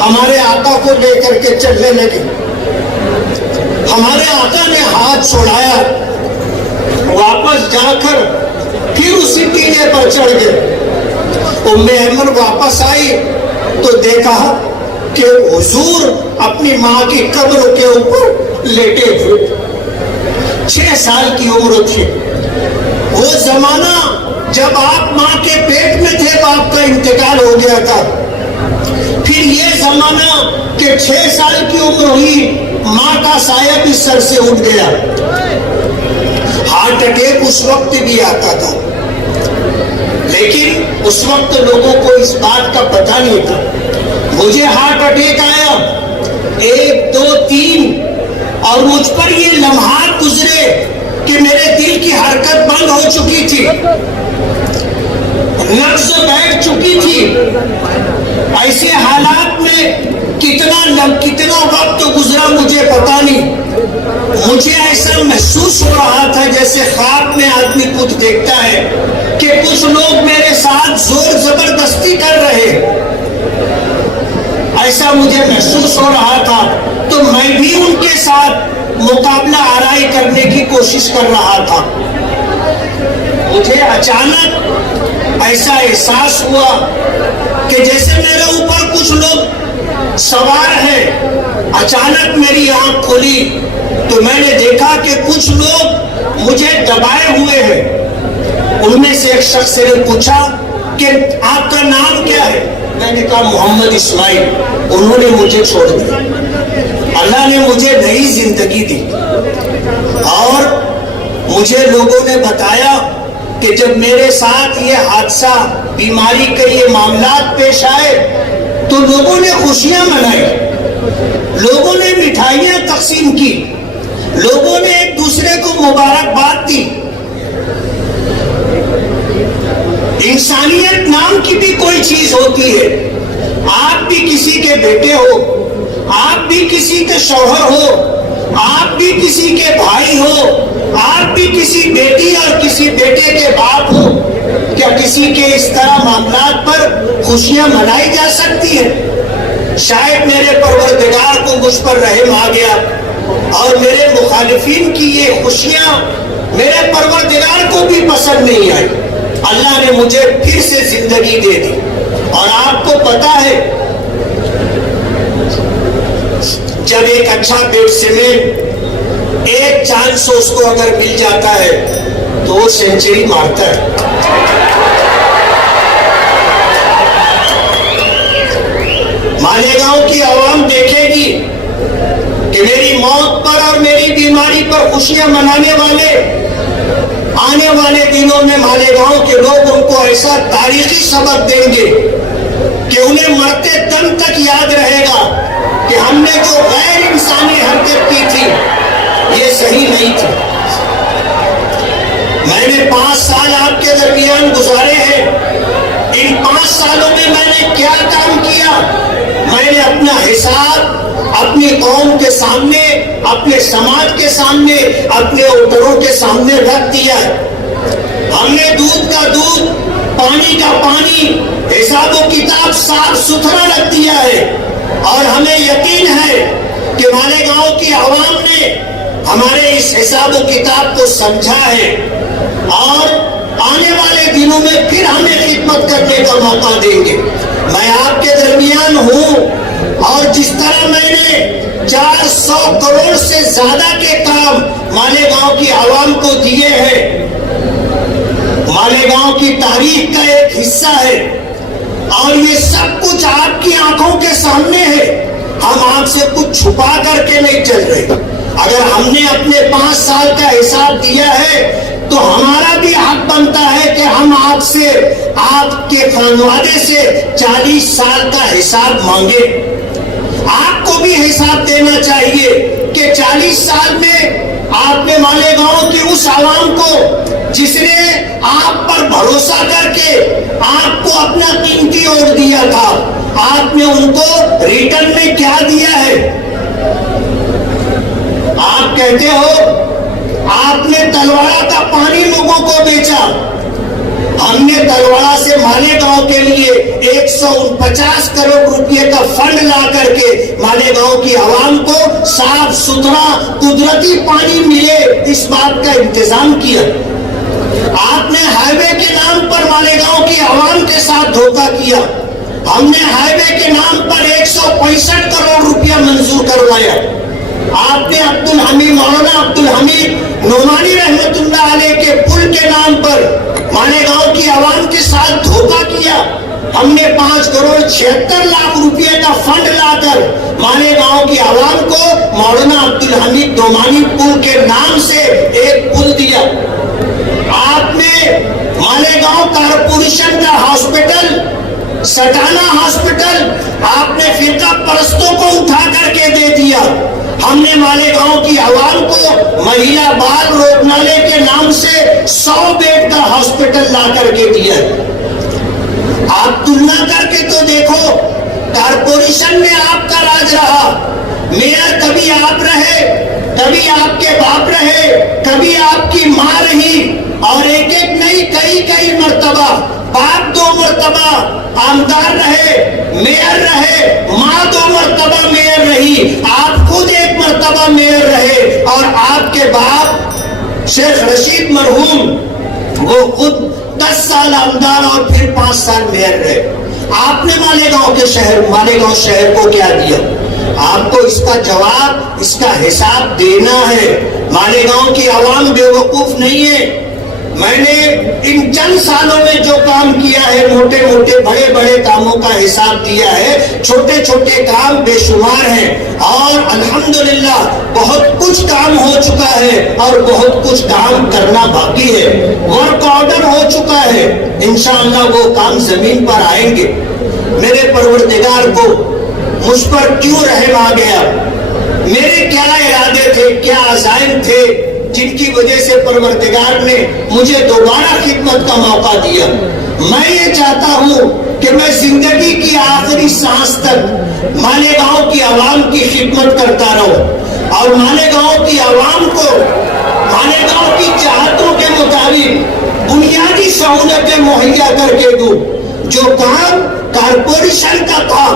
ہمارے آقا کو لے کر کے چلنے لگی، ہمارے آقا نے ہاتھ چھوڑایا، واپس جا کر پھر اسی ٹیلے پر چڑھ گئے۔ ام ایمن واپس آئی تو دیکھا کہ حضور اپنی ماں کی قبر کے اوپر لیٹے ہوئے، 6 سال کی عمر تھی۔ وہ زمانہ جب آپ ماں کے پیٹ میں تھے تو آپ کا انتقال ہو گیا تھا، پھر یہ زمانہ کہ 6 سال کی عمر ہوئی، ماں کا سایہ بھی سر سے اٹھ گیا۔ ہارٹ اٹیک اس وقت بھی آتا تھا، لیکن اس وقت لوگوں کو اس بات کا پتہ نہیں تھا۔ مجھے ہارٹ اٹیک آیا 1 2 3 اور مجھ پر یہ لمحات گزرے کہ میرے دل کی حرکت بند ہو چکی تھی، نبض بیٹھ چکی تھی۔ ایسے حالات میں کتنا وقت گزرا مجھے پتا نہیں۔ مجھے ایسا محسوس ہو رہا تھا جیسے خواب میں آدمی کچھ دیکھتا ہے کہ کچھ لوگ میرے ساتھ زور زبردستی کر رہے، ایسا مجھے محسوس ہو رہا تھا، تو میں بھی ان کے ساتھ مقابلہ آرائی کرنے کی کوشش کر رہا تھا۔ مجھے اچانک ایسا احساس ہوا کہ جیسے میرے اوپر کچھ لوگ سوار ہیں۔ اچانک میری آنکھ کھلی تو میں نے دیکھا کہ کچھ لوگ مجھے دبائے ہوئے ہیں۔ ان میں سے ایک شخص نے پوچھا کہ آپ کا نام کیا ہے؟ میں نے کہا محمد اسماعیل۔ انہوں نے مجھے چھوڑ دیا۔ اللہ نے مجھے نئی زندگی دی، اور مجھے لوگوں نے بتایا کہ جب میرے ساتھ یہ حادثہ، بیماری کے یہ معاملات پیش آئے تو لوگوں نے خوشیاں منائی، لوگوں نے مٹھائیاں تقسیم کی، لوگوں نے ایک دوسرے کو مبارکباد دی۔ انسانیت نام کی بھی کوئی چیز ہوتی ہے۔ آپ بھی کسی کے بیٹے ہو، آپ بھی کسی کے شوہر ہو، آپ بھی کسی کے بھائی ہو، آپ بھی کسی بیٹی اور کسی بیٹے کے باپ ہو۔ کیا کسی کے اس طرح معاملات پر خوشیاں منائی جا سکتی ہیں؟ شاید میرے پروردگار کو مجھ پر رحم آ گیا، اور میرے مخالفین کی یہ خوشیاں میرے پروردگار کو بھی پسند نہیں آئی۔ اللہ نے مجھے پھر سے زندگی دے دی۔ اور آپ کو پتا ہے جب ایک اچھا بیٹسمین ایک چانس اس کو اگر مل جاتا ہے تو وہ سینچری مارتا ہے۔ مالیگاؤں کی عوام دیکھے گی کہ میری موت پر اور میری بیماری پر خوشیاں منانے والے آنے والے دنوں میں مالیگاؤں کے لوگ ان کو ایسا تاریخی سبق دیں گے کہ انہیں مرتے دم تک یاد رہے گا کہ ہم نے جو غیر انسانی حرکت کی تھی یہ صحیح نہیں تھی۔ میں نے 5 سال آپ کے درمیان گزارے ہیں۔ ان 5 سالوں میں نے کیا کام کیا؟ میں نے اپنا حساب اپنی قوم کے سامنے، اپنے سماج کے سامنے، اپنے ووٹروں کے سامنے رکھ دیا ہے۔ ہم نے دودھ کا دودھ، پانی کا پانی، حساب و کتاب صاف ستھرا رکھ دیا ہے، اور ہمیں یقین ہے کہ مالیگاؤں کی عوام نے ہمارے اس حساب و کتاب کو سمجھا ہے، اور آنے والے دنوں میں پھر ہمیں خدمت کرنے کا موقع دیں گے۔ میں آپ کے درمیان ہوں، اور جس طرح میں نے 400 کروڑ سے زیادہ کے کام مالیگاؤں کی عوام کو دیے ہیں، مالیگاؤں کی تاریخ کا ایک حصہ ہے، اور یہ سب کچھ آپ کی آنکھوں کے سامنے ہے۔ ہم آپ سے کچھ چھپا کر کے نہیں چل رہے۔ اگر ہم نے اپنے 5 سال کا حساب دیا ہے تو ہمارا بھی حق بنتا ہے کہ ہم آپ سے، آپ کے خانوادے سے 40 سال کا حساب مانگے۔ آپ کو بھی حساب دینا چاہیے کہ 40 سال میں آپ نے مالیگاؤں کی اس عوام کو جس نے آپ پر بھروسہ کر کے آپ کو اپنا قیمتی ووٹ دیا تھا، آپ نے ان کو ریٹرن میں کیا دیا ہے؟ آپ کہتے ہو آپ نے تلواڑہ کا پانی لوگوں کو بیچا۔ ہم نے تلواڑہ سے مالیگاؤں کے لیے 149 کروڑ روپے کا فنڈ لا کر کے مالیگاؤں کی عوام کو صاف ستھرا قدرتی پانی ملے، اس بات کا انتظام کیا۔ آپ نے ہائی وے کے نام پر مالیگاؤں کی عوام کے ساتھ دھوکہ کیا۔ ہم نے ہائی وے کے نام پر 165 کروڑ روپیہ منظور کروایا۔ آپ نے مولانا عبدالحمید نعمانی رحمت اللہ علیہ کے پل کے نام پر مالیگاؤں کی عوام کے ساتھ دھوکہ کیا۔ ہم نے 5 کروڑ 76 لاکھ روپے کا فنڈ لا کر مالیگاؤں کی عوام کو مولانا عبدالحمید نعمانی پل کے نام سے ایک پل دیا۔ آپ نے مالیگاؤں کارپوریشن کا ہاسپٹل، سٹانہ ہاسپٹل، آپ نے فرقہ پرستوں کو اٹھا کر کے دے دیا۔ ہم نے مالیگاؤں کی عوام کو مہیلا بال روگنالے کے نام سے 100 بیڈ کا ہاسپٹل لا کر کے دیا۔ آپ تلنا کر کے تو دیکھو، کارپوریشن میں آپ کا راج رہا، میئر کبھی آپ رہے، کبھی آپ کے باپ رہے، کبھی آپ کی ماں رہی، اور ایک نہیں کئی مرتبہ باپ 2 مرتبہ آمدار رہے، میئر رہے، ماں 2 مرتبہ میئر رہی، آپ خود 1 مرتبہ میئر رہے، اور آپ کے باپ شیخ رشید مرحوم وہ خود 10 سال آمدار اور پھر 5 سال میئر رہے۔ آپ نے مالیگاؤں شہر کو کیا دیا؟ آپ کو اس کا جواب، اس کا حساب دینا ہے۔ مالیگاؤں کی عوام بے وقوف نہیں ہے۔ میں نے ان چند سالوں میں جو کام کیا ہے، موٹے بڑے کاموں کا حساب دیا ہے، چھوٹے کام بے شمار ہیں، اور الحمدللہ بہت کچھ کام ہو چکا ہے اور بہت کچھ کام کرنا باقی ہے۔ ورک آرڈر ہو چکا ہے، انشاءاللہ وہ کام زمین پر آئیں گے۔ میرے پروردگار کو مجھ پر کیوں رحم آ گیا؟ میرے کیا ارادے تھے، کیا عزائم تھے جن کی وجہ سے پروردگار نے مجھے دوبارہ خدمت کا موقع دیا؟ میں یہ چاہتا ہوں کہ میں زندگی کی آخری سانس تک مالیگاؤں کی عوام کی خدمت کرتا رہوں، اور مالیگاؤں کی عوام کو مالیگاؤں کی چاہتوں کے مطابق بنیادی سہولتیں مہیا کر کے دوں۔ جو کام کارپوریشن کا تھا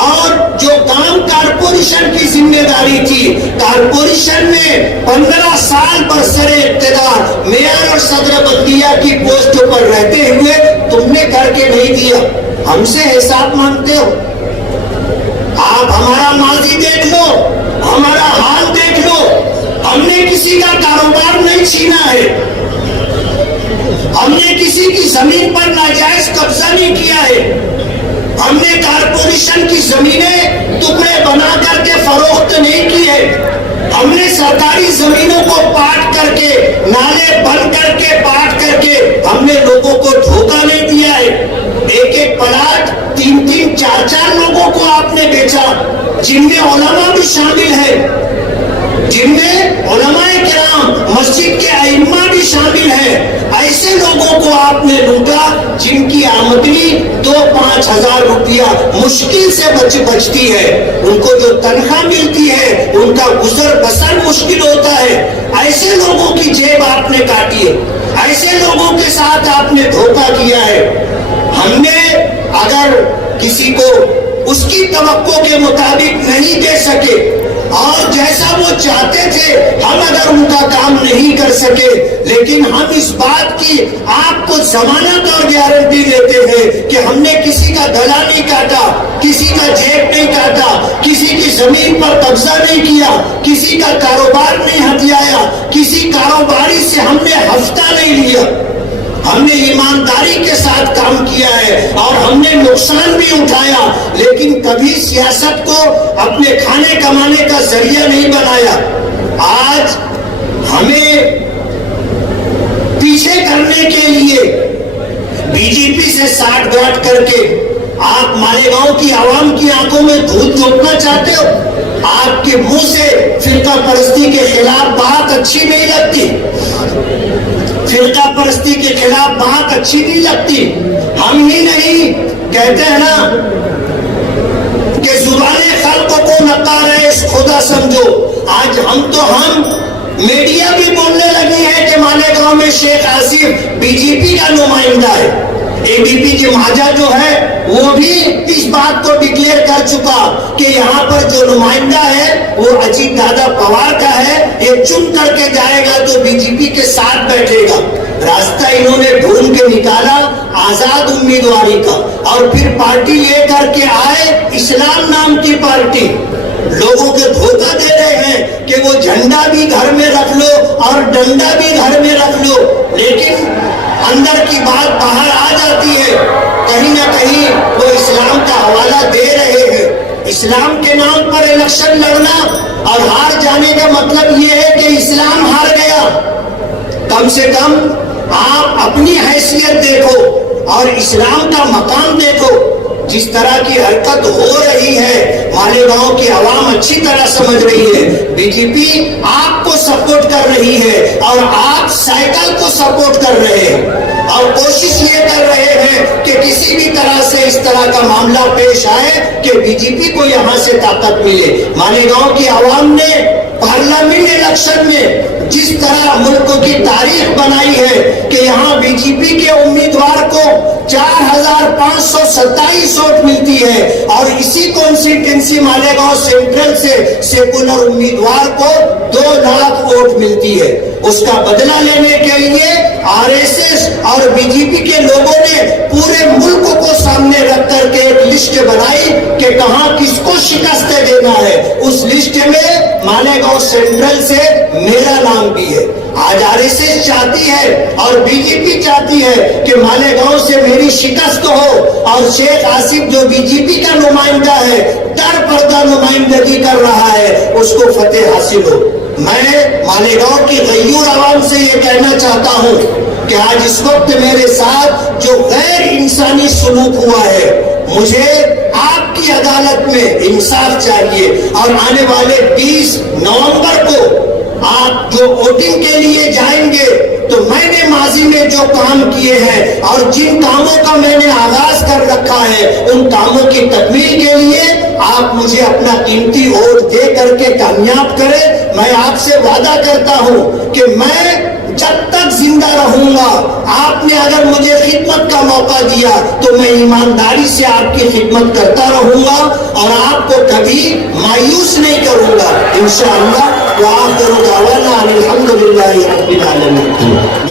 اور جو کام کارپوریشن کی ذمہ داری تھی، کارپوریشن میں 15 سال برسر اقتدار میئر اور صدر بلدیہ کی پوسٹ پر رہتے ہوئے تم نے کر کے نہیں دیا، ہم سے حساب مانگتے ہو۔ آپ ہمارا ماضی دیکھ لو، ہمارا حال دیکھ لو، ہم نے کسی کا کاروبار نہیں چھینا ہے، ہم نے کسی کی زمین پر ناجائز قبضہ نہیں کیا ہے، ہم نے کارپوریشن کی زمینیں ٹکڑے بنا کر کے فروخت نہیں کی ہے، ہم نے سرکاری زمینوں کو پاٹ کر کے، نالے بند کر کے، پاٹ کر کے ہم نے لوگوں کو دھوکہ نہیں دیا ہے۔ ایک پلاٹ 3-3 4-4 لوگوں کو آپ نے بیچا، جن میں علماء بھی شامل ہے، جن میں علماء کرام مسجد کے ائمہ بھی شامل ہیں۔ ایسے لوگوں کو آپ نے لوٹا جن کی آمدنی 2-5 ہزار روپیہ مشکل سے بچتی ہے، ان کو جو تنخواہ ملتی ہے ان کا گزر بسر مشکل ہوتا ہے۔ ایسے لوگوں کی جیب آپ نے کاٹی ہے، ایسے لوگوں کے ساتھ آپ نے دھوکہ کیا ہے۔ ہم نے اگر کسی کو اس کی توقع کے مطابق نہیں دے سکے، اور جیسا وہ چاہتے تھے ہم اگر ان کا کام نہیں کر سکے، لیکن ہم اس بات کی آپ کو ضمانت اور گارنٹی دیتے ہیں کہ ہم نے کسی کا گلا نہیں کاٹا، کسی کا جیب نہیں کاٹا، کسی کی زمین پر قبضہ نہیں کیا، کسی کا کاروبار نہیں ہتھیایا، کسی کاروباری سے ہم نے ہفتہ نہیں لیا۔ ہم نے ایمانداری کے ساتھ کام کیا ہے اور ہم نے نقصان بھی اٹھایا، لیکن کبھی سیاست کو اپنے کھانے کمانے کا ذریعہ نہیں بنایا۔ آج ہمیں پیچھے کرنے کے لیے بی جے پی سے ساٹھ گاٹھ کر کے آپ مالیگاؤں کی عوام کی آنکھوں میں دھول جھونکنا چاہتے ہو؟ آپ کے منہ سے فرقہ پرستی کے خلاف بات اچھی نہیں لگتی، فرقہ پرستی کے خلاف بات اچھی نہیں لگتی۔ ہم ہی نہیں کہتے ہیں نا کہ زبان خلق کو نقار ہے خدا سمجھو۔ آج ہم میڈیا بھی بولنے لگی ہے کہ مالیگاؤں میں شیخ آصف بی جے پی کا نمائندہ ہے۔ اے بی پی کی مہاجا جو ہے وہ بھی اس بات کو ڈکلیئر کر چکا کہ یہاں پر جو نمائندہ ہے وہ اجیت دادا پوار کا ہے، یہ چن کر کے جائے گا تو بی جے پی کے ساتھ بیٹھے گا۔ راستہ انہوں نے ڈھونڈ کے نکالا آزاد امیدواری کا، اور پھر پارٹی لے کر کے آئے اسلام نام کی پارٹی۔ لوگوں کو دھوکہ دے رہے ہیں کہ وہ جھنڈا بھی گھر میں رکھ لو اور ڈنڈا بھی گھر میں رکھ لو، لیکن اندر کی بات باہر آ جاتی ہے۔ کہیں نہ کہیں وہ اسلام کا حوالہ دے رہے ہیں۔ اسلام کے نام پر الیکشن لڑنا اور ہار جانے کا مطلب یہ ہے کہ اسلام ہار گیا۔ کم سے کم آپ اپنی حیثیت دیکھو اور اسلام کا مقام دیکھو۔ جس طرح کی حرکت ہو رہی ہے مالیگاؤں کی عوام اچھی طرح سمجھ رہی ہے۔ بی جے پی آپ کو سپورٹ کر رہی ہے اور آپ سائیکل کو سپورٹ کر رہے ہیں، اور کوشش یہ کر رہے ہیں کہ کسی بھی طرح سے اس طرح کا معاملہ پیش آئے کہ بی جے پی کو یہاں سے طاقت ملے۔ مالیگاؤں کی عوام نے پارلیمنٹ الیکشن میں جس طرح ملک کی تاریخ بنائی ہے کہ یہاں بی جے پی کے امیدوار کو 4527 ووٹ ملتی ہے، اور اسی کانسٹیٹوئنسی مالیگاؤں سینٹرل سے سیکولر امیدوار کو 2 لاکھ ووٹ ملتی ہے۔ اس کا بدلہ لینے کے لیے آر ایس ایس اور بی جے پی کے لوگوں نے پورے ملک کو سامنے رکھ کر کے ایک لسٹ بنائی کہ کہاں کس کو شکست دینا ہے۔ اس لسٹ میں مالیگاؤں سینٹرل سے میرا نام بھی ہے۔ آج آر ایس ایس چاہتی ہے اور بی جے پی چاہتی ہے کہ مالیگاؤں سے میری شکست ہو، اور شیخ آصف جو بی جے پی کا نمائندہ ہے، در پردہ نمائندگی کر رہا ہے، اس کو فتح حاصل ہو۔ میں مالیگاؤں کی غیور عوام سے یہ کہنا چاہتا ہوں کہ آج اس وقت میرے ساتھ جو غیر انسانی سلوک ہوا ہے، مجھے آپ کی عدالت میں انصاف چاہیے، اور آنے والے 20 نومبر کو آپ جو ووٹنگ کے لیے جائیں گے تو میں نے ماضی میں جو کام کیے ہیں اور جن کاموں کا میں نے آغاز کر رکھا ہے، ان کاموں کی تکمیل کے لیے آپ مجھے اپنا قیمتی ووٹ دے کر کے کامیاب کریں۔ میں آپ سے وعدہ کرتا ہوں کہ میں جب تک زندہ رہوں گا، آپ نے اگر مجھے خدمت کا موقع دیا تو میں ایمانداری سے آپ کی خدمت کرتا رہوں گا اور آپ کو کبھی مایوس نہیں کروں گا انشاءاللہ۔ وآخر دعوانا ان الحمد للہ رب العالمین۔